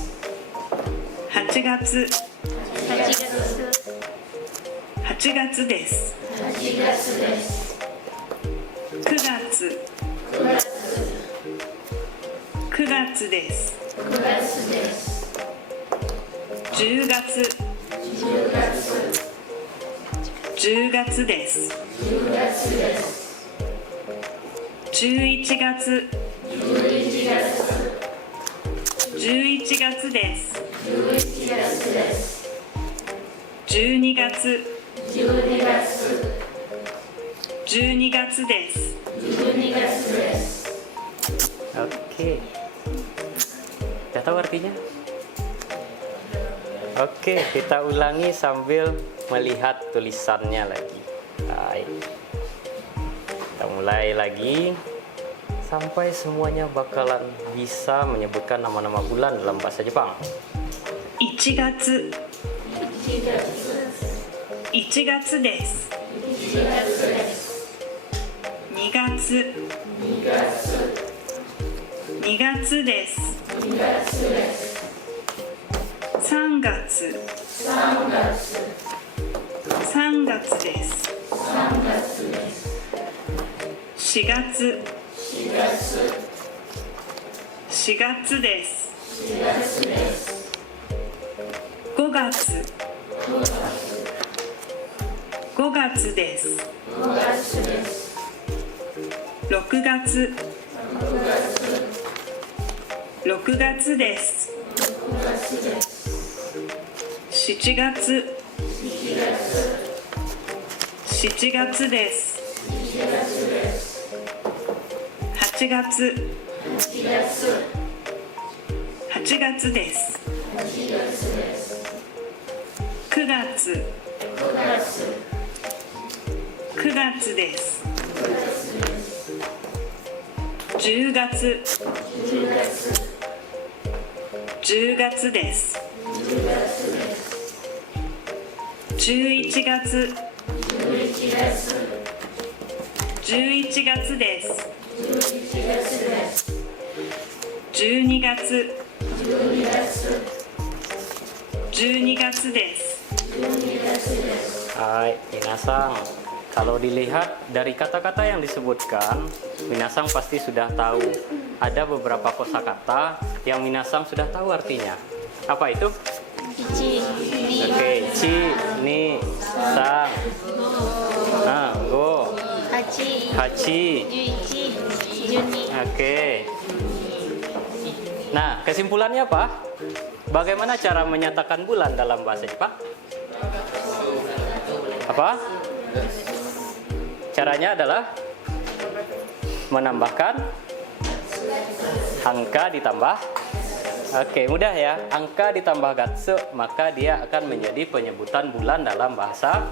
8月8月8月です8月です9月9月です9月です10月10月です10月です11月11月11月です11月です12月12月12月です12月です Oke. Udah tahu artinya? Oke, kita ulangi sambil melihat tulisannya lagi. Baik. Kita mulai lagi sampai semuanya bakalan bisa menyebutkan nama-nama bulan dalam bahasa Jepang. 1月1月です1月です2月2月です2月です3月3月3月です3月です4月4月4月です4月です5月5月です6月6月です7月7月です8月8月です9月9月です10月10月です11月11月です12月12月です Hai, minasang. Kalau dilihat dari kata-kata yang disebutkan, minasang pasti sudah tahu. Ada beberapa kosakata yang minasang sudah tahu artinya. Apa itu? Ichi, ni, Oke, chi, ni, sang, go, hachi, hachi. juichi, juni. Oke. Nah, kesimpulannya apa? Bagaimana cara menyatakan bulan dalam bahasa Jepang? Apa? Caranya adalah menambahkan angka ditambah. Oke, mudah ya. Angka ditambah gatsu, maka dia akan menjadi penyebutan bulan dalam bahasa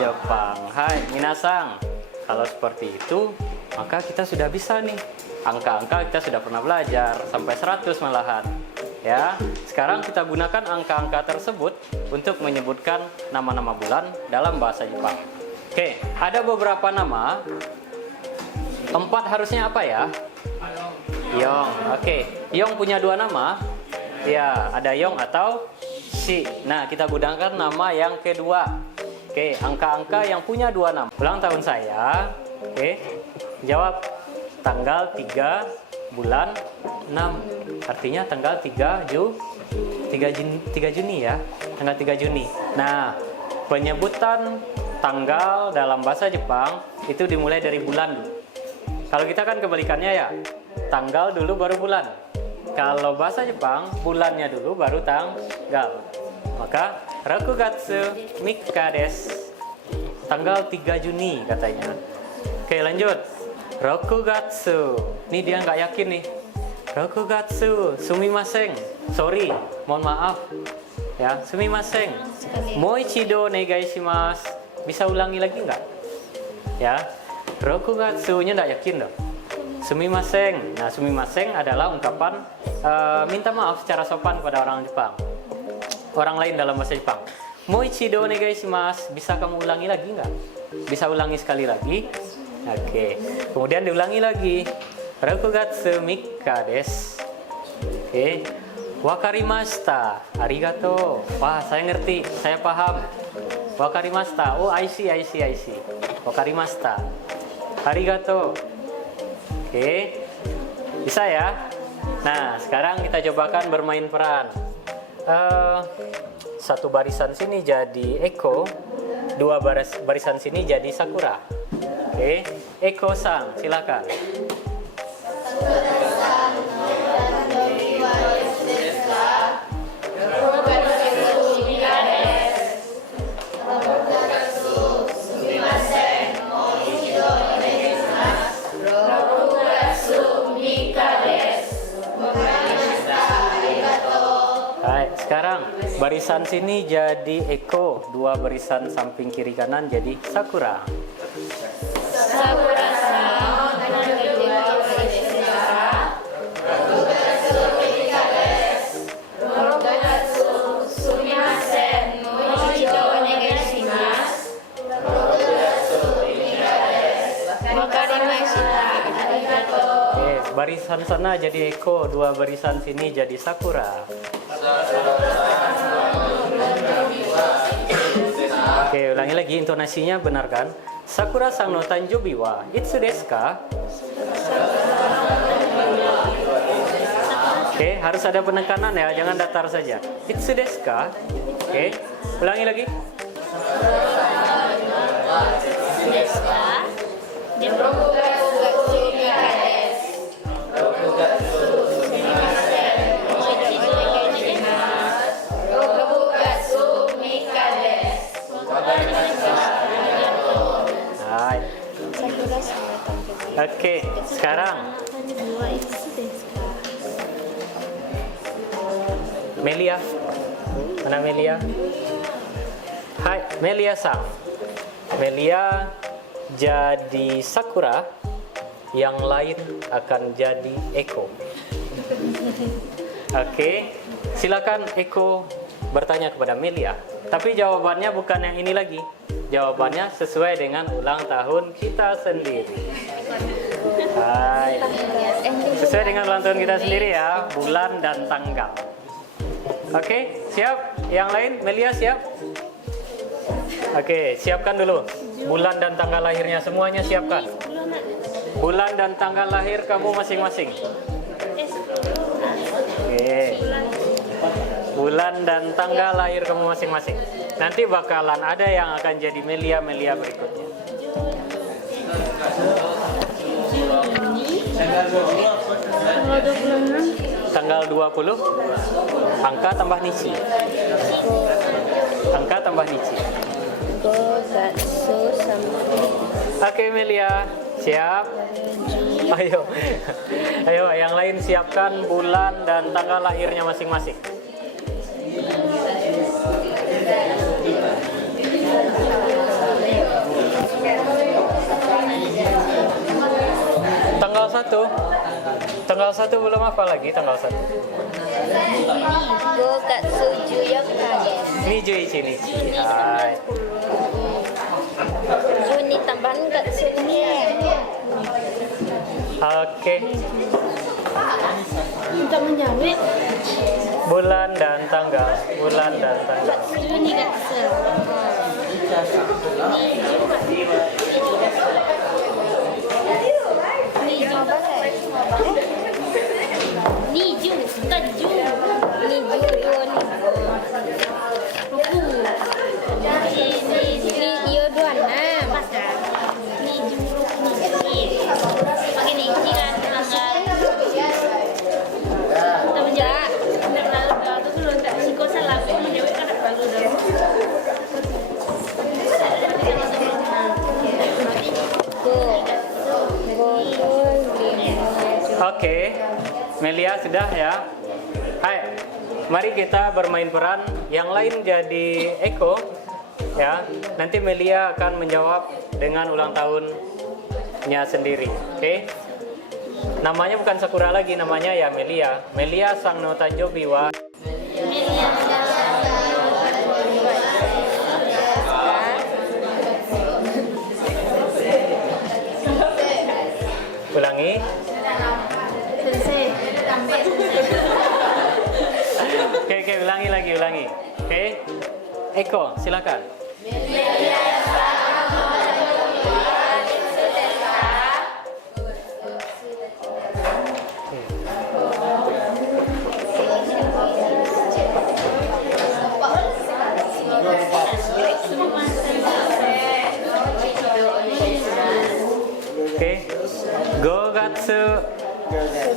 Jepang. Hai, minasang. Kalau seperti itu, maka kita sudah bisa nih. Angka-angka kita sudah pernah belajar sampai 100 malahan. Ya, sekarang kita gunakan angka-angka tersebut untuk menyebutkan nama-nama bulan dalam bahasa Jepang. Oke, ada beberapa nama. 4 harusnya apa ya? Yong. Oke, Yong punya 2 nama. Ya, ada Yong atau Shi. Nah, kita gunakan nama yang kedua. Oke, angka-angka yang punya 2 nama. Ulang tahun saya. Oke, jawab tanggal 3 bulan 6. Artinya tanggal 3 Juni ya. Tanggal 3 Juni. Nah, penyebutan tanggal dalam bahasa Jepang itu dimulai dari bulan dulu. Kalau kita kan kebalikannya ya. Tanggal dulu baru bulan. Kalau bahasa Jepang, bulannya dulu baru tanggal. Maka Rakugatsu Mika desu. Tanggal 3 Juni katanya. Oke, lanjut. Rakugatsu. Ini dia nggak yakin nih. Rakugatsu, sumimasen. Sorry, mohon maaf. Ya, sumimasen. Moichido onegai shimasu. Bisa ulangi lagi nggak? Ya, Rakugatsu-nya nggak yakin dong. Sumimasen. Nah, sumimasen adalah ungkapan minta maaf secara sopan kepada orang Jepang. Orang lain dalam bahasa Jepang. Moichido onegai shimasu. Bisa kamu ulangi lagi nggak? Bisa ulangi sekali lagi. Oke. Kemudian diulangi lagi. Rakugatsu mika desu. Oke. Wakarimashita. Arigato. Wah, saya ngerti. Saya paham. Wakarimashita. Oh, I see. Wakarimashita. Arigato. Oke. Bisa ya? Nah, sekarang kita cobakan bermain peran. Satu barisan sini jadi Eko, 2 barisan sini jadi Sakura. Oke, Eko-san, silakan. Hai, sekarang barisan sini jadi Eko, 2 barisan samping kiri kanan jadi Sakura. Barisan sana jadi Eko, 2 barisan sini jadi Sakura. Oke, ulangi lagi intonasinya, benar kan? Sakura-san no tanjoubi wa itsu desu ka? Oke, harus ada penekanan ya, jangan datar saja. Itsu desu ka? Oke, ulangi lagi. Hai. Oke, sekarang Melia. Mana Melia? Hai, Melia Sang. Melia jadi Sakura, yang lain akan jadi Eko. Oke, silakan Eko bertanya kepada Melia. Tapi jawabannya bukan yang ini lagi. Jawabannya sesuai dengan ulang tahun kita sendiri. Hai. Sesuai dengan ulang tahun kita sendiri ya, bulan dan tanggal. Oke, siap? Yang lain, Melia siap? Oke, siapkan dulu. Bulan dan tanggal lahirnya semuanya siapkan. Bulan dan tanggal lahir kamu masing-masing. Oke. Bulan dan tanggal lahir kamu masing-masing. Nanti bakalan ada yang akan jadi Melia berikutnya. Tanggal 20, angka tambah nichi. Angka tambah nichi. Oke Melia, siap? Ayo, ayo yang lain siapkan bulan dan tanggal lahirnya masing-masing. Tanggal 1 belum apa lagi tanggal 1? 5月14日です。21日。はい。12 tambah enggak sini. Oke. Untuk menjawab Bulan dan tanggal. 12月。Oke, Melia sudah ya. Hai, mari kita bermain peran. Yang lain jadi Eko, ya. Nanti Melia akan menjawab dengan ulang tahunnya sendiri. Oke? Namanya bukan Sakura lagi, namanya ya Melia. Melia sang no tanjobi wa. Ulangi. Oke, ulangi. Oke. Eko, silakan. Oke. Gogatsu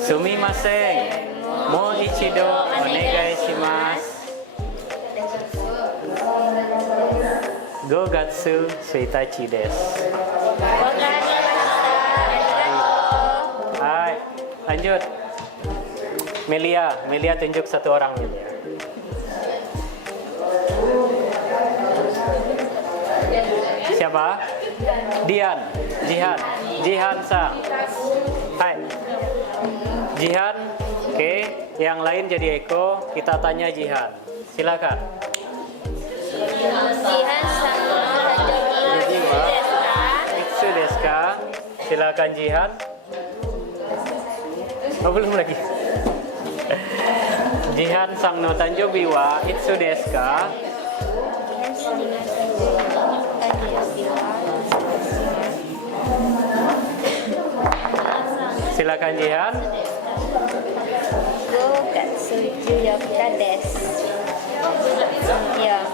sumimasen. Mo ichido onegai shimasu. Gogatsu suitachi desu. Hai, lanjut. Melia tunjuk satu orang Melia. Siapa? Jihan Sang. Hai. Jihan, oke. Yang lain jadi Eko, kita tanya Jihan. Silakan. Jihan Sang Itsu desu ka? Silakan Jihan. Oh, belum lagi. Jihan sang no tanjobi wa itsu desu ka? Silakan Jihan. 5月14ですいや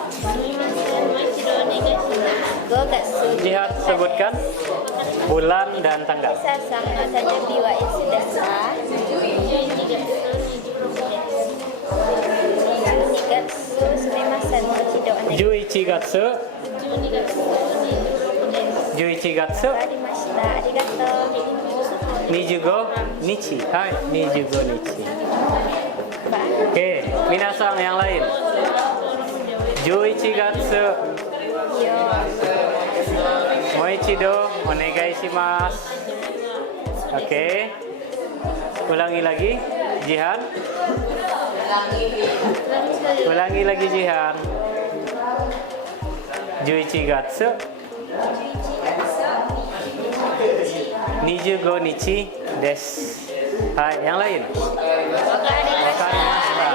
5月 Jihan sebutkan bulan dan tanggal. さんの誕生日はいつですか12月すみませんもう一度お願いし11月11月わかりましたありがとう25日. Hai, 25 日. Oke, minasan yang lain. 11月もう一度お願いします. Oke. Ulangi lagi, Jihan. Ulangi lagi, Jihan. 11月25日です. Hai, yang lain. Wakarimashita.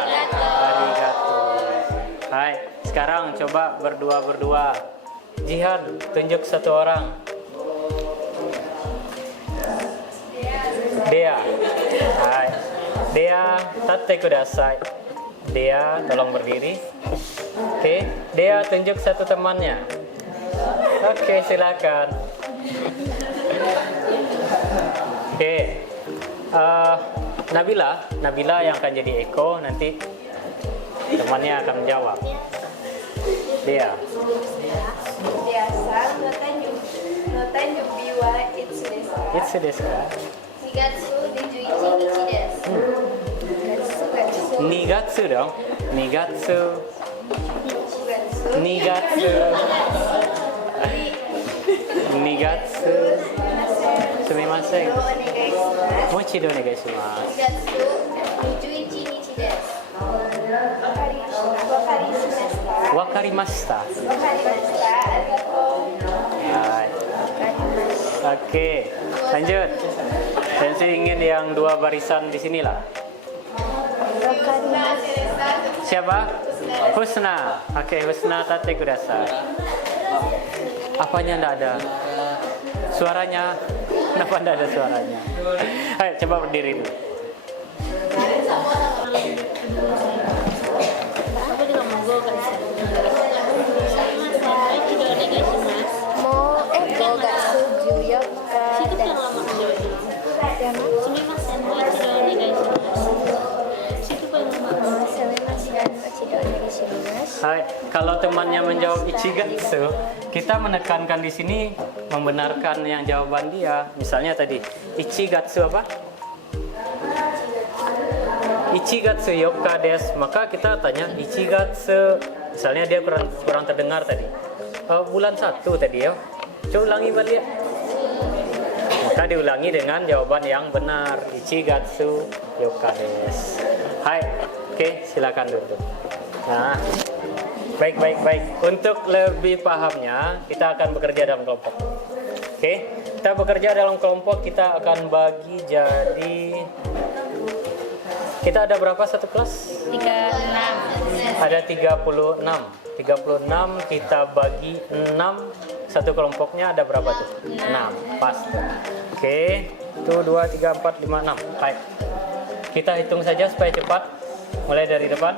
Arigato. Hai, sekarang coba berdua-berdua. Jihan, tunjuk satu orang. Dea. Hai. Dea, tatte kudasai. Dea, tolong berdiri. Oke, Dea tunjuk satu temannya. Oke, silakan. Oke. Nabila yang akan jadi Eko, nanti temannya akan menjawab. Dea. さんの誕生日はいつですかいつですか2月21日です2月 dong. 2月 2月 2月 sumimasen. もう一度お願いします。2月21日ですわかりましたわかりました。わかりましたありがとう Hai. わかりました Oke, lanjut. Sensei ingin yang dua barisan di sinilah. わかりました Siapa? Husna. Oke, Husna tate kudasai. Apanya enggak ada? Suaranya? Kenapa enggak ada suaranya? Ayo, coba berdiri dulu.もう5月14日ですHai, kalau temannya menjawab Ichigatsu, kita menekankan di sini membenarkan yang jawaban dia. Misalnya tadi Ichigatsu apa? Ichigatsu yoka desu. Maka kita tanya Ichigatsu. Misalnya dia kurang terdengar tadi. Bulan 1 tadi ya. Coba ulangi balik. Maka diulangi dengan jawaban yang benar. Ichigatsu yoka desu. Hai, oke, silakan duduk. Nah, baik. Untuk lebih pahamnya, kita akan bekerja dalam kelompok. Oke, kita bekerja dalam kelompok, kita akan bagi jadi... Kita ada berapa satu kelas? 36 Ada 36. 36 kita bagi 6. Satu kelompoknya ada berapa tuh? 6. Pas tuh. Oke, tuh 2, 3, 4, 5, 6. Baik. Kita hitung saja supaya cepat. Mulai dari depan.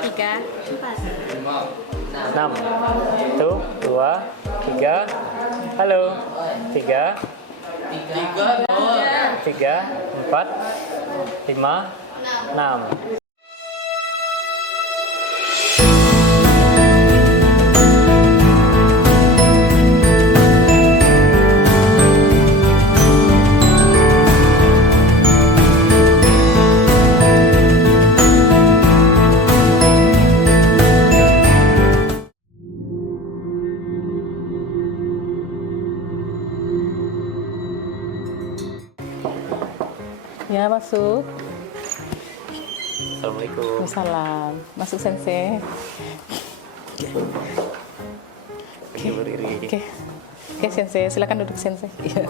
3 4 6. Tuh, 2, 3. Halo. 3. 3, 4, 5, 6. Ya, masuk. Assalamualaikum. Salam. Masuk sensei. Oke, berdiri. Oke. Oke, sensei, silakan duduk sensei. Iya.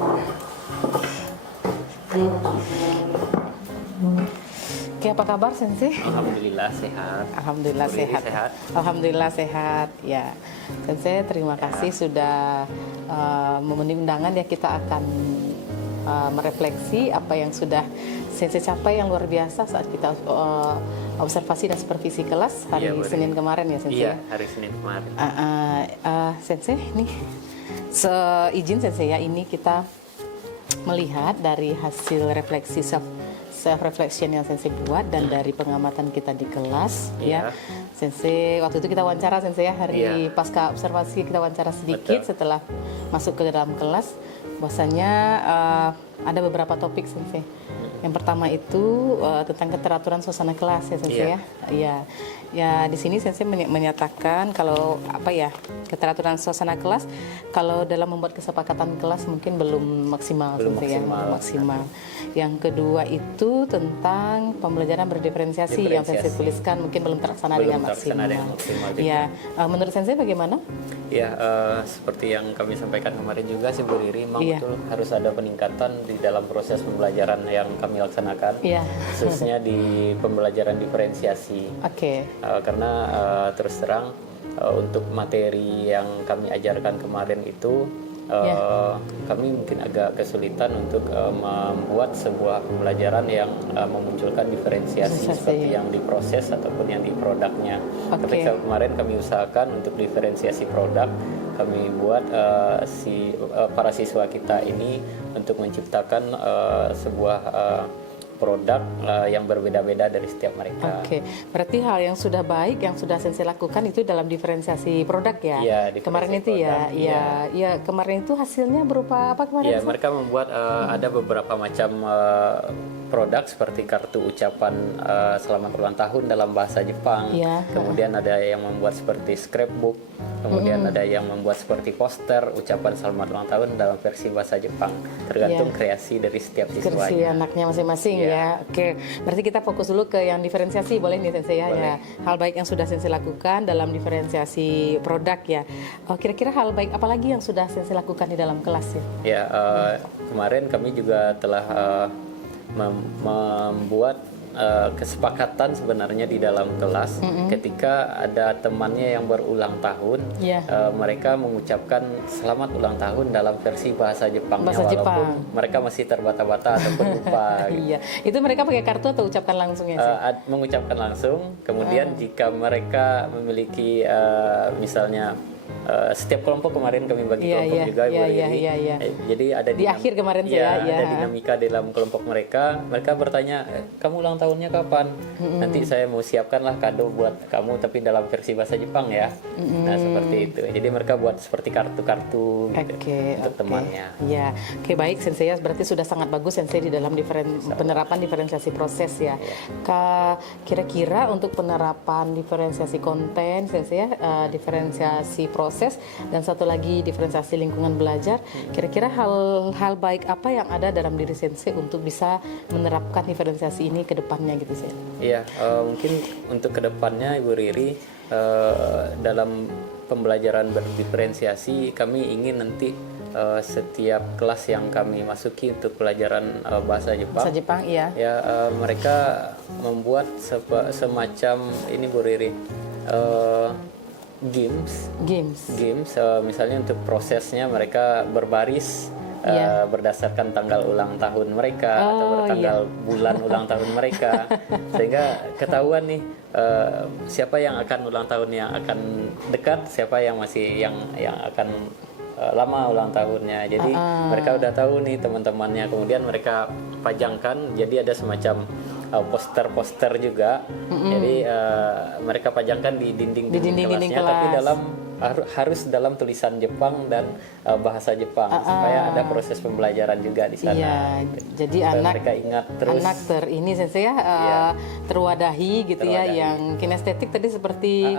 Oke, apa kabar sensei? Alhamdulillah sehat. Alhamdulillah Berdiri sehat. sehat. Alhamdulillah sehat. Ya, sensei terima kasih sudah memenuhi undangan ya, kita akan merefleksi apa yang sudah sensei capai yang luar biasa saat kita observasi dan supervisi kelas hari Iya, Bu Riri. Senin kemarin ya Sensei. Iya, Ya? hari Senin kemarin. Sensei, nih izin Sensei ya, ini kita melihat dari hasil refleksi self reflection yang Sensei buat dan dari pengamatan kita di kelas Iya. ya. Sensei waktu itu kita wawancara Sensei ya, hari Iya. pasca observasi kita wawancara sedikit. Betul. Setelah masuk ke dalam kelas, bahwasanya ada beberapa topik Sensei. Yang pertama itu tentang keteraturan suasana kelas ya Sensei Iya. ya. Iya. Ya di sini Sensei menyatakan kalau keteraturan suasana kelas kalau dalam membuat kesepakatan kelas mungkin belum maksimal Belum Sensei ya, maksimal. Yang kedua itu tentang pembelajaran berdiferensiasi yang Sensei tuliskan mungkin belum terlaksana dengan maksimal. juga. Ya, menurut Sensei bagaimana? Ya, seperti yang kami sampaikan kemarin juga sih Bu Riri, memang Iya. betul harus ada peningkatan di dalam proses pembelajaran yang kami laksanakan, Iya. khususnya di pembelajaran diferensiasi. Oke. Karena terus terang untuk materi yang kami ajarkan kemarin itu kami mungkin agak kesulitan untuk membuat sebuah pembelajaran yang memunculkan diferensiasi seperti yang di proses ataupun yang di produknya. Tapi kemarin kami usahakan untuk diferensiasi produk, kami buat para siswa kita ini untuk menciptakan sebuah produk yang berbeda-beda dari setiap mereka. Oke, berarti hal yang sudah baik yang sudah Sensei lakukan itu dalam diferensiasi produk ya? Iya, kemarin itu produk, ya, kemarin itu hasilnya berupa apa kemarin? Ya, mereka membuat ada beberapa macam produk seperti kartu ucapan selamat ulang tahun dalam bahasa Jepang. Iya. Kemudian ada yang membuat seperti scrapbook. Kemudian ada yang membuat seperti poster ucapan selamat ulang tahun dalam versi bahasa Jepang. Tergantung kreasi dari setiap Kreasi siswanya. anaknya masing-masing ya. Oke, berarti kita fokus dulu ke yang diferensiasi, boleh nih Sensei ya? Ya. Hal baik yang sudah Sensei lakukan dalam diferensiasi produk ya. Kira-kira hal baik apa lagi yang sudah Sensei lakukan di dalam kelas ya? Ya, kemarin kami juga telah membuat kesepakatan sebenarnya di dalam kelas ketika ada temannya yang berulang tahun, mereka mengucapkan selamat ulang tahun dalam versi bahasa Jepangnya, walaupun mereka masih terbata-bata ataupun lupa. Iya, itu mereka pakai kartu atau ucapkan langsung ya? Mengucapkan langsung, kemudian jika mereka memiliki misalnya setiap kelompok kemarin kami bagi kelompok juga Bu Riri. Jadi ada di akhir kemarin ada dinamika dalam kelompok mereka bertanya, kamu ulang tahunnya kapan? Nanti saya mau siapkanlah kado buat kamu tapi dalam versi bahasa Jepang ya. Nah, seperti itu. Jadi mereka buat seperti kartu-kartu untuk temannya. Ya, oke, baik Sensei ya, berarti sudah sangat bagus Sensei di dalam penerapan diferensiasi proses ya. Kira-kira untuk penerapan diferensiasi konten Sensei ya, diferensiasi proses dan satu lagi diferensiasi lingkungan belajar, kira-kira hal baik apa yang ada dalam diri Sensei untuk bisa menerapkan diferensiasi ini ke depannya gitu sih? Iya, mungkin untuk ke depannya Ibu Riri, dalam pembelajaran berdiferensiasi kami ingin nanti setiap kelas yang kami masuki untuk pelajaran bahasa Jepang, iya. Ya, mereka membuat semacam ini Bu Riri, games, misalnya untuk prosesnya mereka berbaris berdasarkan tanggal ulang tahun mereka atau bertanggal bulan ulang tahun mereka, sehingga ketahuan nih siapa yang akan ulang tahun yang akan dekat, siapa yang masih yang akan lama ulang tahunnya. Jadi mereka udah tahu nih teman-temannya, kemudian mereka pajangkan, jadi ada semacam poster-poster juga. Jadi mereka pajangkan di dinding kelasnya, tapi harus dalam tulisan Jepang dan bahasa Jepang supaya ada proses pembelajaran juga di sana. Iya, jadi mereka ingat terus. Anak ini Sensei ya, terwadahi gitu ya, yang kinestetik tadi seperti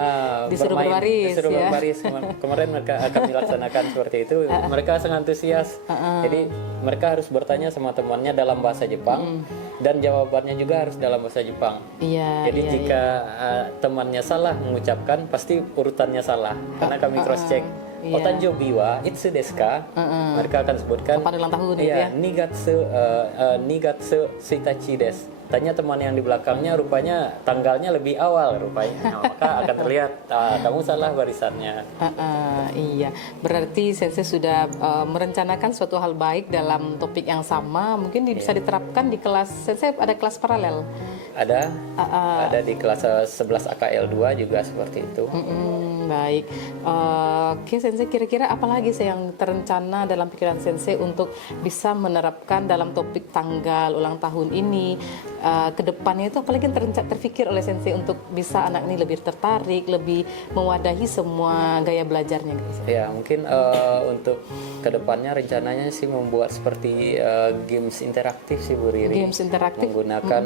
disuruh berbaris. Kemarin mereka akan dilaksanakan seperti itu. Mereka sangat antusias. Jadi mereka harus bertanya sama temannya dalam bahasa Jepang dan jawabannya juga harus dalam bahasa Jepang. Jadi jika temannya salah mengucapkan, pasti urutannya salah. Karena kami cross check. Otanjobi wa itsu desu ka? Mereka akan sebutkan kapan ulang tahun nigatsu suitachi desu. tanya teman yang di belakangnya, rupanya tanggalnya lebih awal rupanya. Nah, maka akan terlihat kamu salah barisannya. Iya, berarti Sensei sudah merencanakan suatu hal baik dalam topik yang sama. Mungkin bisa diterapkan di kelas. Sensei ada kelas paralel. Ada di kelas 11 AKL 2 juga seperti itu. Baik. Oke, Sensei, kira-kira apa lagi sih yang terencana dalam pikiran Sensei untuk bisa menerapkan dalam topik tanggal ulang tahun ini? Kedepannya itu apalagi yang terpikir oleh Sensei untuk bisa anak ini lebih tertarik, lebih mewadahi semua gaya belajarnya gitu. Ya, mungkin untuk kedepannya rencananya sih membuat seperti games interaktif sih Bu Riri. Games interaktif menggunakan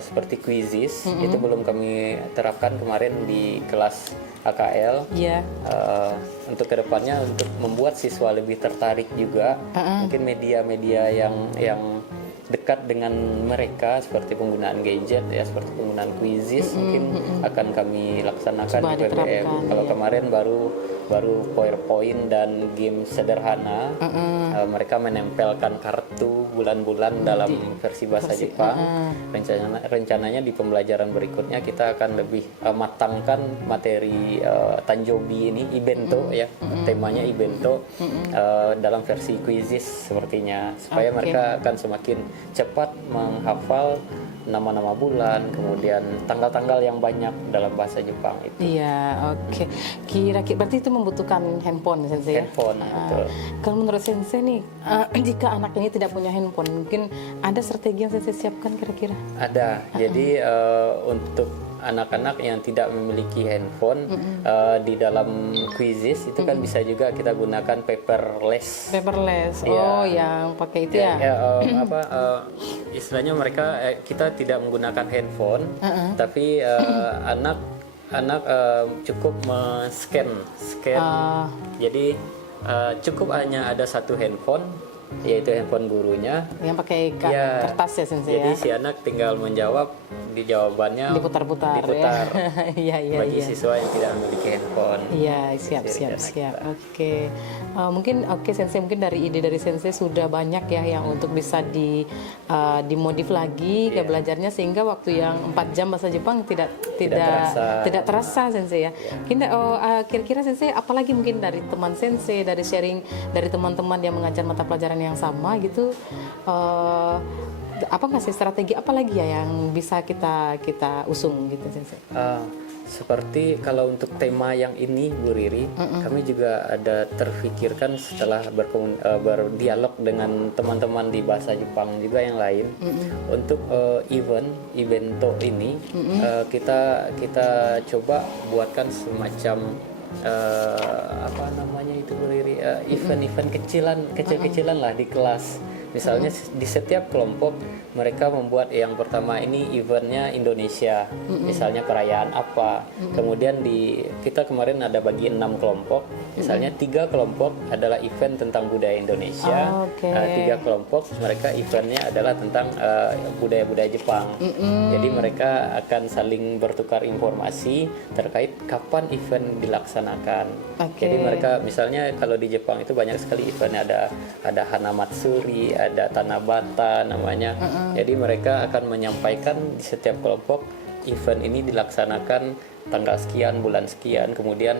seperti quizzes. Itu belum kami terapkan kemarin di kelas AKL. Iya. Untuk kedepannya untuk membuat siswa lebih tertarik juga, mungkin media-media yang dekat dengan mereka seperti penggunaan gadget ya, seperti penggunaan quizzes mungkin akan kami laksanakan Coba di PBM. diterapkan, Kalau iya. kemarin baru PowerPoint dan game sederhana, mereka menempelkan kartu bulan-bulan dalam versi bahasa Jepang. Rencananya di pembelajaran berikutnya kita akan lebih matangkan materi Tanjobi ini, ibento ya, temanya ibento dalam versi quizzes sepertinya, supaya mereka akan semakin cepat menghafal nama-nama bulan, kemudian tanggal-tanggal yang banyak dalam bahasa Jepang itu. Iya, oke. Kira-kira berarti itu membutuhkan handphone, Sensei ya? Handphone, betul. Kalau menurut Sensei nih, jika anak ini tidak punya handphone, mungkin ada strategi yang Sensei siapkan kira-kira? Ada. Jadi untuk anak-anak yang tidak memiliki handphone di dalam quizzes itu kan bisa juga kita gunakan paperless. Paperless. Iya. Oh, yang pakai itu ya? Istilahnya mereka kita tidak menggunakan handphone, tapi anak cukup scan. Jadi cukup hanya ada satu handphone, yaitu handphone gurunya. Yang pakai kertas ya, Sensei Jadi ya? si anak tinggal menjawab, di jawabannya Diputar-putar diputar. ya. Iya, Bagi iya. siswa yang tidak memiliki handphone. Iya, siap. Oke. Mungkin Sensei, mungkin dari ide dari Sensei sudah banyak ya yang untuk bisa dimodif lagi ke belajarnya, sehingga waktu yang 4 jam bahasa Jepang tidak terasa Sensei ya. Kira-kira Sensei apalagi mungkin dari teman Sensei, dari sharing dari teman-teman yang mengajar mata pelajaran yang sama gitu, apa nggak sih strategi apa lagi ya yang bisa kita usung gitu, Sensei? Seperti kalau untuk tema yang ini Bu Riri, kami juga ada terfikirkan setelah berdialog dengan teman-teman di bahasa Jepang juga yang lain, untuk evento ini kita coba buatkan semacam apa namanya itu Bu Riri, event-event kecil-kecilan lah di kelas. Misalnya di setiap kelompok mereka membuat yang pertama ini eventnya Indonesia, misalnya perayaan apa. Kemudian kita kemarin ada bagi 6 kelompok, misalnya 3 kelompok adalah event tentang budaya Indonesia, 3 kelompok mereka eventnya adalah tentang budaya-budaya Jepang. Jadi mereka akan saling bertukar informasi terkait kapan event dilaksanakan. Jadi mereka misalnya kalau di Jepang itu banyak sekali eventnya, ada Hana Matsuri, ada Tanabata namanya. Jadi mereka akan menyampaikan di setiap kelompok event ini dilaksanakan tanggal sekian, bulan sekian, kemudian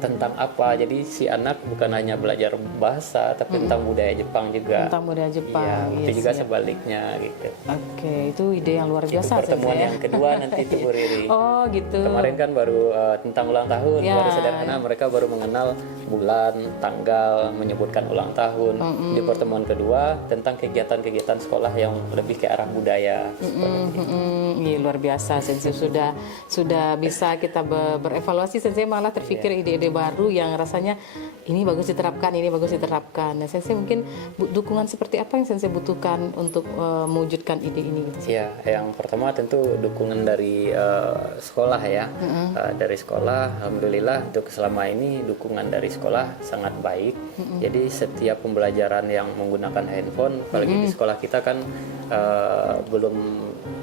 tentang apa. Jadi si anak bukan hanya belajar bahasa, tapi tentang budaya Jepang juga. Tentang budaya Jepang. Iya, itu juga sebaliknya gitu. Oke, itu ide yang luar Itu biasa. pertemuan yang kedua nanti itu Bu Riri. Oh gitu. Kemarin kan baru tentang ulang tahun, baru sederhana, mereka baru mengenal bulan, tanggal, menyebutkan ulang tahun. Di pertemuan kedua tentang kegiatan-kegiatan sekolah yang lebih ke arah budaya. Iya, luar biasa. Sensei sudah bisa kita berevaluasi. Sensei malah terpikir ide-ide baru yang rasanya ini bagus diterapkan, ini bagus diterapkan. Nah, Sensei mungkin dukungan seperti apa yang Sensei butuhkan untuk mewujudkan ide ini gitu? Ya, yang pertama tentu dukungan dari sekolah ya. Dari sekolah, alhamdulillah untuk selama ini dukungan dari sekolah sangat baik. Jadi setiap pembelajaran yang menggunakan handphone, apalagi di sekolah kita kan belum,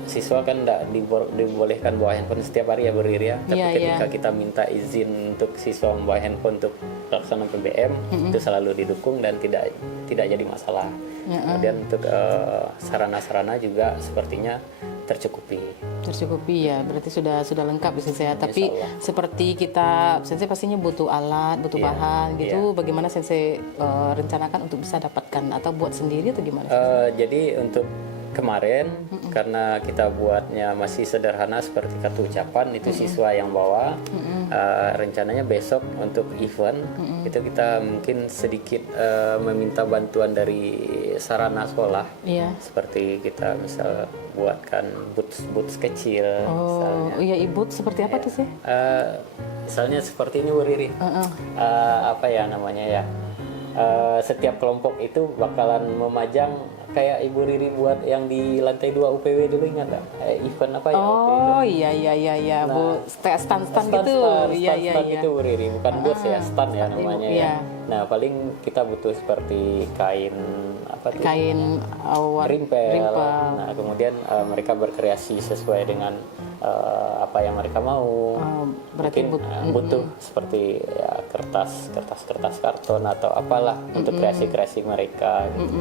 siswa kan tidak dibolehkan bawa handphone setiap hari ya Bu Riri ya. Tapi ketika kita minta izin untuk siswa membawa handphone untuk pelaksanaan PBM itu selalu didukung dan tidak jadi masalah. Kemudian untuk sarana-sarana juga sepertinya tercukupi ya, berarti sudah lengkap bisa saya. Tapi seperti kita sensei pastinya butuh alat, butuh bahan gitu. Bagaimana sensei rencanakan untuk bisa dapatkan atau buat sendiri atau gimana? Jadi untuk kemarin karena kita buatnya masih sederhana seperti kartu ucapan itu siswa yang bawa. Rencananya besok untuk event itu kita mungkin sedikit meminta bantuan dari sarana sekolah. Seperti kita misal buatkan boots kecil. Iya, boots seperti apa tuh sih? Misalnya seperti ini Bu Riri. Apa ya namanya ya? Setiap kelompok itu bakalan memajang kayak Ibu Riri buat yang di lantai 2 UPW dulu, ingat nggak? Event apa ya? Iya, Bu, stand gitu. Iya. Itu Bu Riri, bukan booth ya, stand ya namanya ya. Nah, paling kita butuh seperti kain apa tuh? Kain rimpel. Nah, kemudian mereka berkreasi sesuai dengan apa yang mereka mau. Berarti mungkin butuh seperti ya, kertas karton atau apalah untuk kreasi mereka gitu.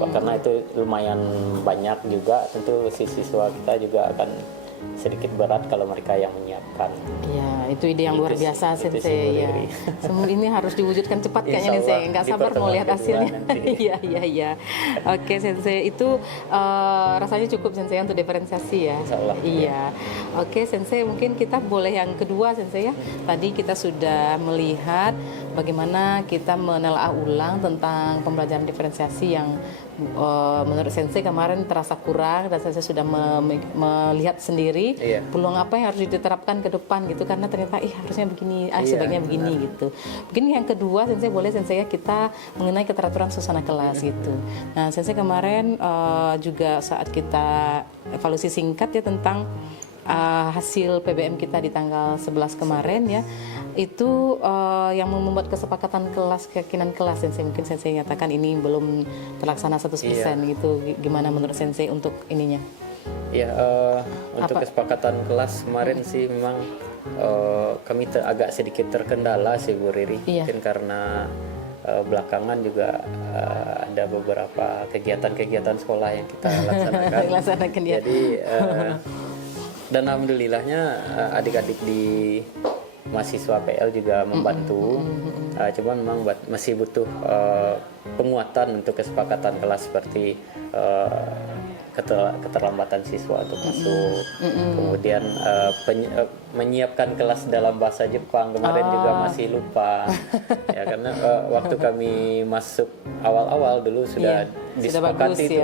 Karena itu lumayan banyak juga, tentu si siswa kita juga akan sedikit berat kalau mereka yang menyiapkan. Iya, itu ide yang luar biasa sensei ya. Semua ini harus diwujudkan cepat kayaknya nih, saya nggak sabar mau lihat hasilnya. Iya. Oke sensei, itu rasanya cukup sensei untuk diferensiasi ya. Iya. Oke sensei, mungkin kita boleh yang kedua sensei ya. Tadi kita sudah melihat bagaimana kita menelaah ulang tentang pembelajaran diferensiasi yang menurut sensei kemarin terasa kurang, dan sensei sudah melihat sendiri peluang apa yang harus diterapkan ke depan gitu, karena ternyata harusnya begini, sebaiknya begini gitu. Mungkin yang kedua sensei boleh sensei ya, kita mengenai keteraturan suasana kelas gitu. Nah sensei kemarin juga saat kita evaluasi singkat ya tentang hasil PBM kita di tanggal 11 kemarin ya, itu yang membuat kesepakatan kelas, keyakinan kelas sensei, mungkin sensei nyatakan ini belum terlaksana 100% gitu. Gimana menurut sensei untuk ininya? Ya, untuk kesepakatan kelas kemarin sih memang kami agak sedikit terkendala sih Bu Riri. Mungkin karena belakangan juga ada beberapa kegiatan sekolah yang kita laksanakan. Jadi dan alhamdulillahnya adik-adik di mahasiswa PL juga membantu. Cuma memang masih butuh penguatan untuk kesepakatan kelas, seperti keterlambatan siswa untuk masuk, kemudian menyiapkan kelas dalam bahasa Jepang kemarin juga masih lupa ya, karena waktu kami masuk awal-awal dulu sudah disepakati itu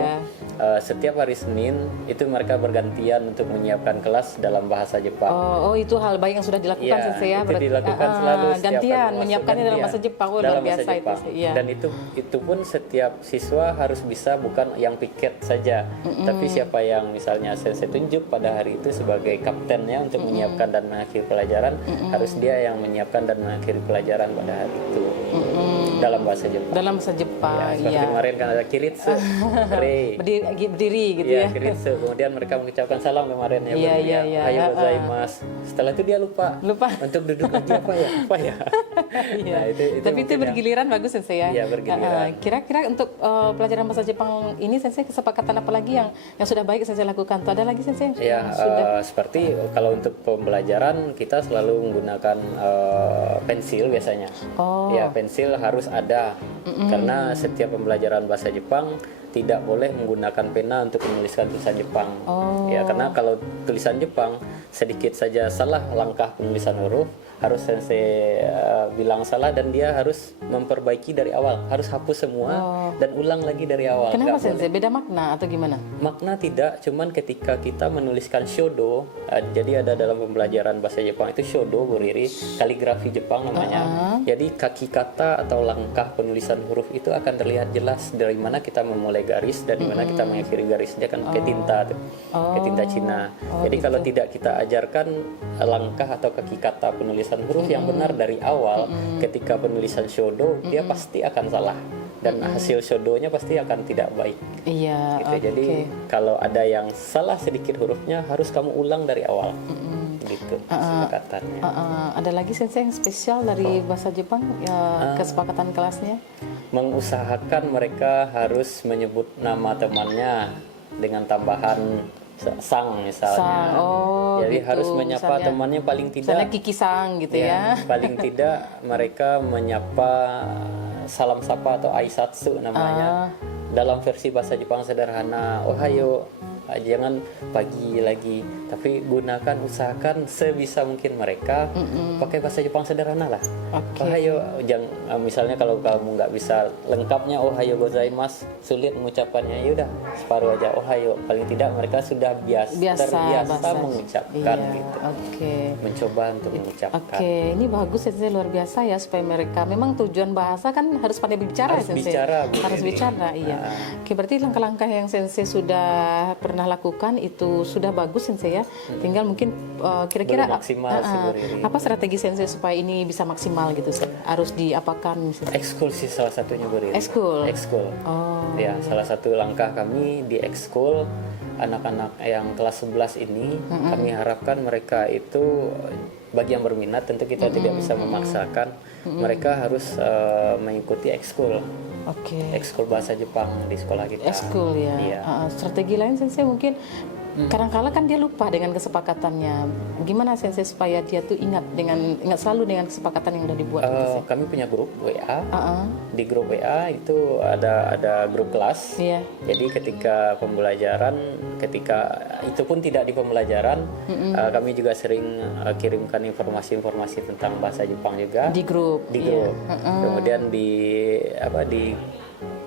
setiap hari Senin itu mereka bergantian untuk menyiapkan kelas dalam bahasa Jepang. Itu hal baik yang sudah dilakukan sensei ya. Itu dilakukan selalu gantian menyiapkannya dalam bahasa Jepang. Luar biasa itu sih. Dan itu pun setiap siswa harus bisa, bukan yang piket saja, tapi siapa yang misalnya saya tunjuk pada hari itu sebagai kaptennya untuk menyiapkan dan mengakhiri pelajaran, harus dia yang menyiapkan dan mengakhiri pelajaran pada hari itu dalam bahasa Jepang. Dalam bahasa Jepang, seperti kemarin kan ada kiritsu, berdiri gitu ya. Kiritsu. Kemudian mereka mengucapkan salam kemarin ya. Hayo gozaimasu. Setelah itu dia lupa untuk duduk lagi apa ya. Nah, tapi itu bergiliran bagus sensei ya. Iya, bergiliran. Kira-kira untuk pelajaran bahasa Jepang ini sensei kesepakatan apa lagi yang sudah baik sensei lakukan? Tuh ada lagi sensei yang sudah? Seperti kalau untuk pembelajaran kita selalu menggunakan pensil biasanya. Ya, pensil harus ada karena setiap pembelajaran bahasa Jepang tidak boleh menggunakan pena untuk menuliskan tulisan Jepang. Ya, karena kalau tulisan Jepang sedikit saja salah langkah penulisan huruf, harus sensei bilang salah dan dia harus memperbaiki dari awal, harus hapus semua dan ulang lagi dari awal. Kenapa sensei? Beda makna atau gimana? Makna tidak, cuman ketika kita menuliskan shodo, jadi ada dalam pembelajaran bahasa Jepang itu shodo Bu Riri, kaligrafi Jepang namanya. Jadi kaki kata atau langkah penulisan huruf itu akan terlihat jelas dari mana kita memulai garis dan di mana kita mengakhiri garisnya kan pakai tinta tuh. Pakai tinta Cina. Jadi kalau tidak kita ajarkan langkah atau kaki kata penulisan huruf yang benar dari awal, ketika penulisan shodo dia pasti akan salah dan hasil shodonya pasti akan tidak baik. Gitu. Jadi kalau ada yang salah sedikit hurufnya harus kamu ulang dari awal. gitu kesepakatannya. Ada lagi sensei yang spesial dari bahasa Jepang kesepakatan kelasnya? Mengusahakan mereka harus menyebut nama temannya dengan tambahan sang misalnya. Sang, Jadi gitu. harus menyapa Misalnya- temannya paling tidak. Misalnya Kiki Sang gitu ya. Paling tidak mereka menyapa salam sapa atau aisatsu namanya. Dalam versi bahasa Jepang sederhana, ohayo. Jangan pagi lagi, tapi usahakan sebisa mungkin mereka pakai bahasa Jepang sederhana lah. Ohayo, misalnya kalau kamu nggak bisa lengkapnya ohayo gozaimasu, sulit mengucapkannya, yaudah separuh aja ohayo. Paling tidak mereka sudah terbiasa mengucapkan gitu. Mencoba untuk mengucapkan. Ini bagus sensei, luar biasa ya, supaya mereka memang tujuan bahasa kan harus pandai bicara Harus ya sensei. bicara, Bu Harus Riri. bicara, iya. Berarti langkah-langkah yang sensei sudah pernah lakukan itu sudah bagus sensei ya. Tinggal mungkin kira-kira Belum maksimal sih, Bu Riri. apa strategi sensei supaya ini bisa maksimal gitu sih? Harus diapakan misalnya? Ekskul sih salah satunya, Bu Riri. Ekskul. Ya, salah satu langkah kami di ekskul anak-anak yang kelas 11 ini kami harapkan mereka itu bagi yang berminat, tentu kita tidak bisa memaksakan, mereka harus mengikuti ekskul. Ekskul bahasa Jepang di sekolah kita. Ekskul ya. Iya. Strategi lain sensei mungkin kadang-kala kan dia lupa dengan kesepakatannya. Gimana sensei supaya dia tuh ingat selalu dengan kesepakatan yang udah dibuat gitu sih? Kami punya grup WA. Di grup WA itu ada grup kelas. Iya. Jadi ketika itu pun tidak di pembelajaran, kami juga sering kirimkan informasi-informasi tentang bahasa Jepang juga Di grup. Kemudian di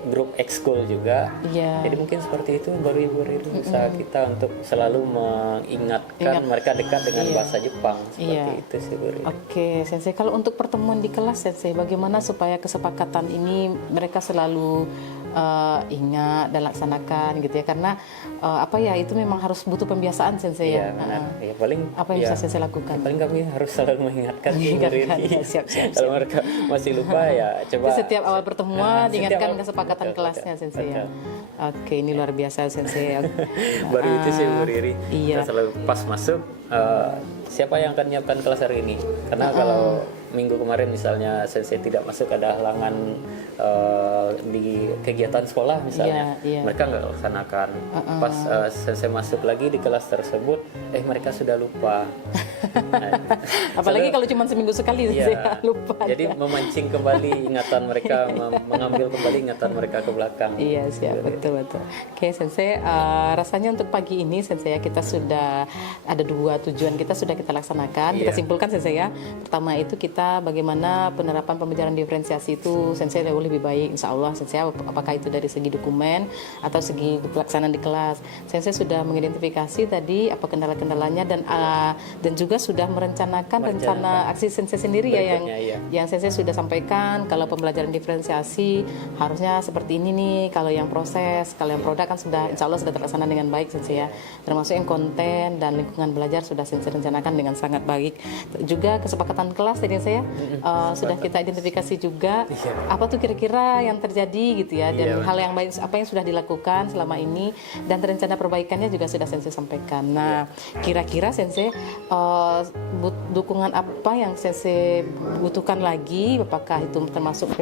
grup ekskul juga. Iya. Jadi mungkin seperti itu baru Ibu Riri usaha kita untuk selalu mengingatkan mereka dekat dengan bahasa Jepang seperti itu sih, Bu Riri. Sensei, kalau untuk pertemuan di kelas sensei, bagaimana supaya kesepakatan ini mereka selalu ingat dan laksanakan gitu ya, karena itu memang harus butuh pembiasaan sensei ya. Benar. Ya, paling apa yang bisa sensei lakukan? Paling kami harus selalu mengingatkan Ibu Riri. Siap. Kalau mereka masih lupa ya coba. Jadi setiap awal pertemuan diingatkan kesepakatan kelasnya sensei ya. Ini luar biasa sensei. Baru itu sih Bu Riri. Iya. Kita selalu pas masuk siapa yang akan menyiapkan kelas hari ini? Karena kalau minggu kemarin misalnya sensei tidak masuk, ada halangan di kegiatan sekolah misalnya, mereka nggak laksanakan. Pas sensei masuk lagi di kelas tersebut, mereka sudah lupa. Apalagi kalau cuma seminggu sekali saya lupa. Jadi memancing kembali ingatan mereka, mengambil kembali ingatan mereka ke belakang. Iya, siap, betul. Sensei, rasanya untuk pagi ini sensei ya, kita sudah ada 2 tujuan kita sudah kita laksanakan. Kita simpulkan sensei ya. Pertama itu kita bagaimana penerapan pembelajaran diferensiasi itu sensei jauh lebih baik, insya Allah sensei, apakah itu dari segi dokumen atau segi pelaksanaan di kelas. Sensei sudah mengidentifikasi tadi apa kendala-kendalanya dan juga sudah merencanakan rencana aksi sensei sendiri ya yang sensei sudah sampaikan. Kalau pembelajaran diferensiasi harusnya seperti ini nih, kalau yang proses, kalau yang produk kan sudah insya Allah sudah terlaksana dengan baik sensei ya, termasuk yang konten dan lingkungan belajar sudah sensei rencanakan dengan sangat baik. Juga kesepakatan kelas tadi saya sudah kita identifikasi juga apa tuh kira-kira yang terjadi gitu ya, dan hal yang baik apa yang sudah dilakukan selama ini, dan rencana perbaikannya juga sudah sensei sampaikan. Nah, kira-kira sensei dukungan apa yang sensei butuhkan lagi, apakah itu termasuk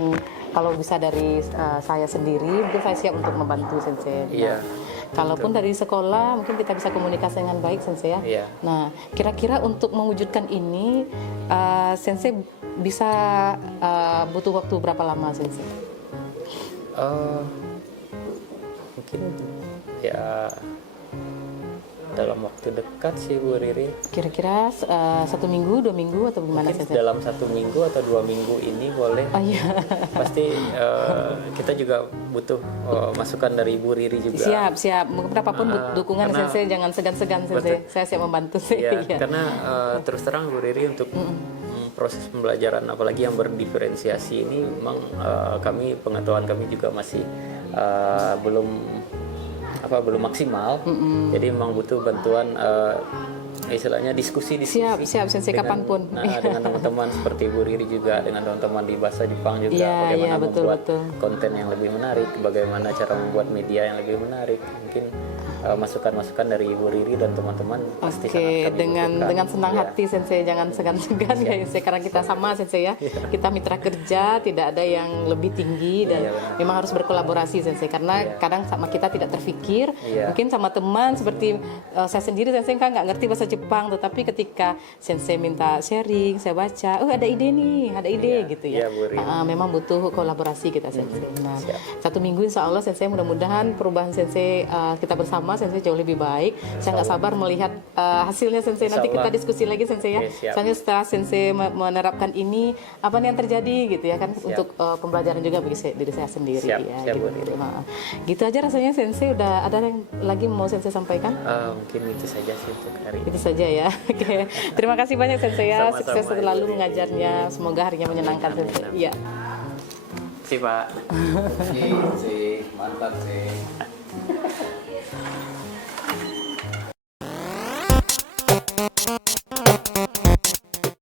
kalau bisa dari saya sendiri, mungkin saya siap untuk membantu sensei. Kalaupun dari sekolah mungkin kita bisa komunikasi dengan baik sensei ya. Nah, kira-kira untuk mewujudkan ini sensei bisa butuh waktu berapa lama sensei? Mungkin ya dalam waktu dekat sih Bu Riri. Kira-kira 1 minggu, 2 minggu atau gimana mungkin sensei? dalam 1 minggu atau 2 minggu ini boleh. Pasti kita juga butuh masukan dari Bu Riri juga. Siap. Berapapun dukungan sensei, jangan segan-segan sensei. Saya siap membantu sih. Karena terus terang Bu Riri untuk proses pembelajaran apalagi yang berdiferensiasi ini memang pengetahuan kami juga masih belum maksimal. Jadi memang butuh bantuan istilahnya diskusi. Siap sensei, kapanpun. Dengan teman-teman seperti Bu Riri juga, dengan teman-teman di bahasa Jepang juga, bagaimana membuat konten yang lebih menarik, bagaimana cara membuat media yang lebih menarik. Mungkin masukan-masukan dari Ibu Riri dan teman-teman pasti sangat Oke, kami dengan butuhkan. senang Ya. hati Sensei, jangan segan-segan ya Sensei, karena kita sama Sensei ya. Kita mitra kerja, tidak ada yang lebih tinggi dan Iya, benar. memang harus berkolaborasi Sensei, karena Iya. kadang sama kita tidak terfikir, Iya. mungkin sama teman seperti saya sendiri Sensei kan nggak ngerti bahasa Jepang, tetapi ketika Sensei minta sharing, saya baca, oh ada ide nih, ada ide Iya, gitu ya. iya, Bu Rin. Memang butuh kolaborasi kita Sensei. Nah, Siap. 1 minggu Insya Allah Sensei, mudah-mudahan perubahan Sensei kita bersama Sensei jauh lebih baik. Saya nggak sabar melihat hasilnya Sensei. Nanti Insya kita Allah. diskusi lagi Sensei ya. Oke, siap. Soalnya setelah Sensei menerapkan ini, apa nih yang terjadi gitu ya kan, untuk pembelajaran juga bagi diri saya sendiri Siap, ya. siap, gitu. Bu Riri. Nah, gitu aja rasanya Sensei. Udah ada yang lagi mau Sensei sampaikan? Mungkin itu saja sih untuk hari ini. Itu saja ya. Oke. Terima kasih banyak Sensei ya. Sama-sama, Sukses selalu Ibu Riri. mengajarnya. Semoga harinya menyenangkan Amin, Sensei. amin. Iya. Sih Pak. sih mantap sih.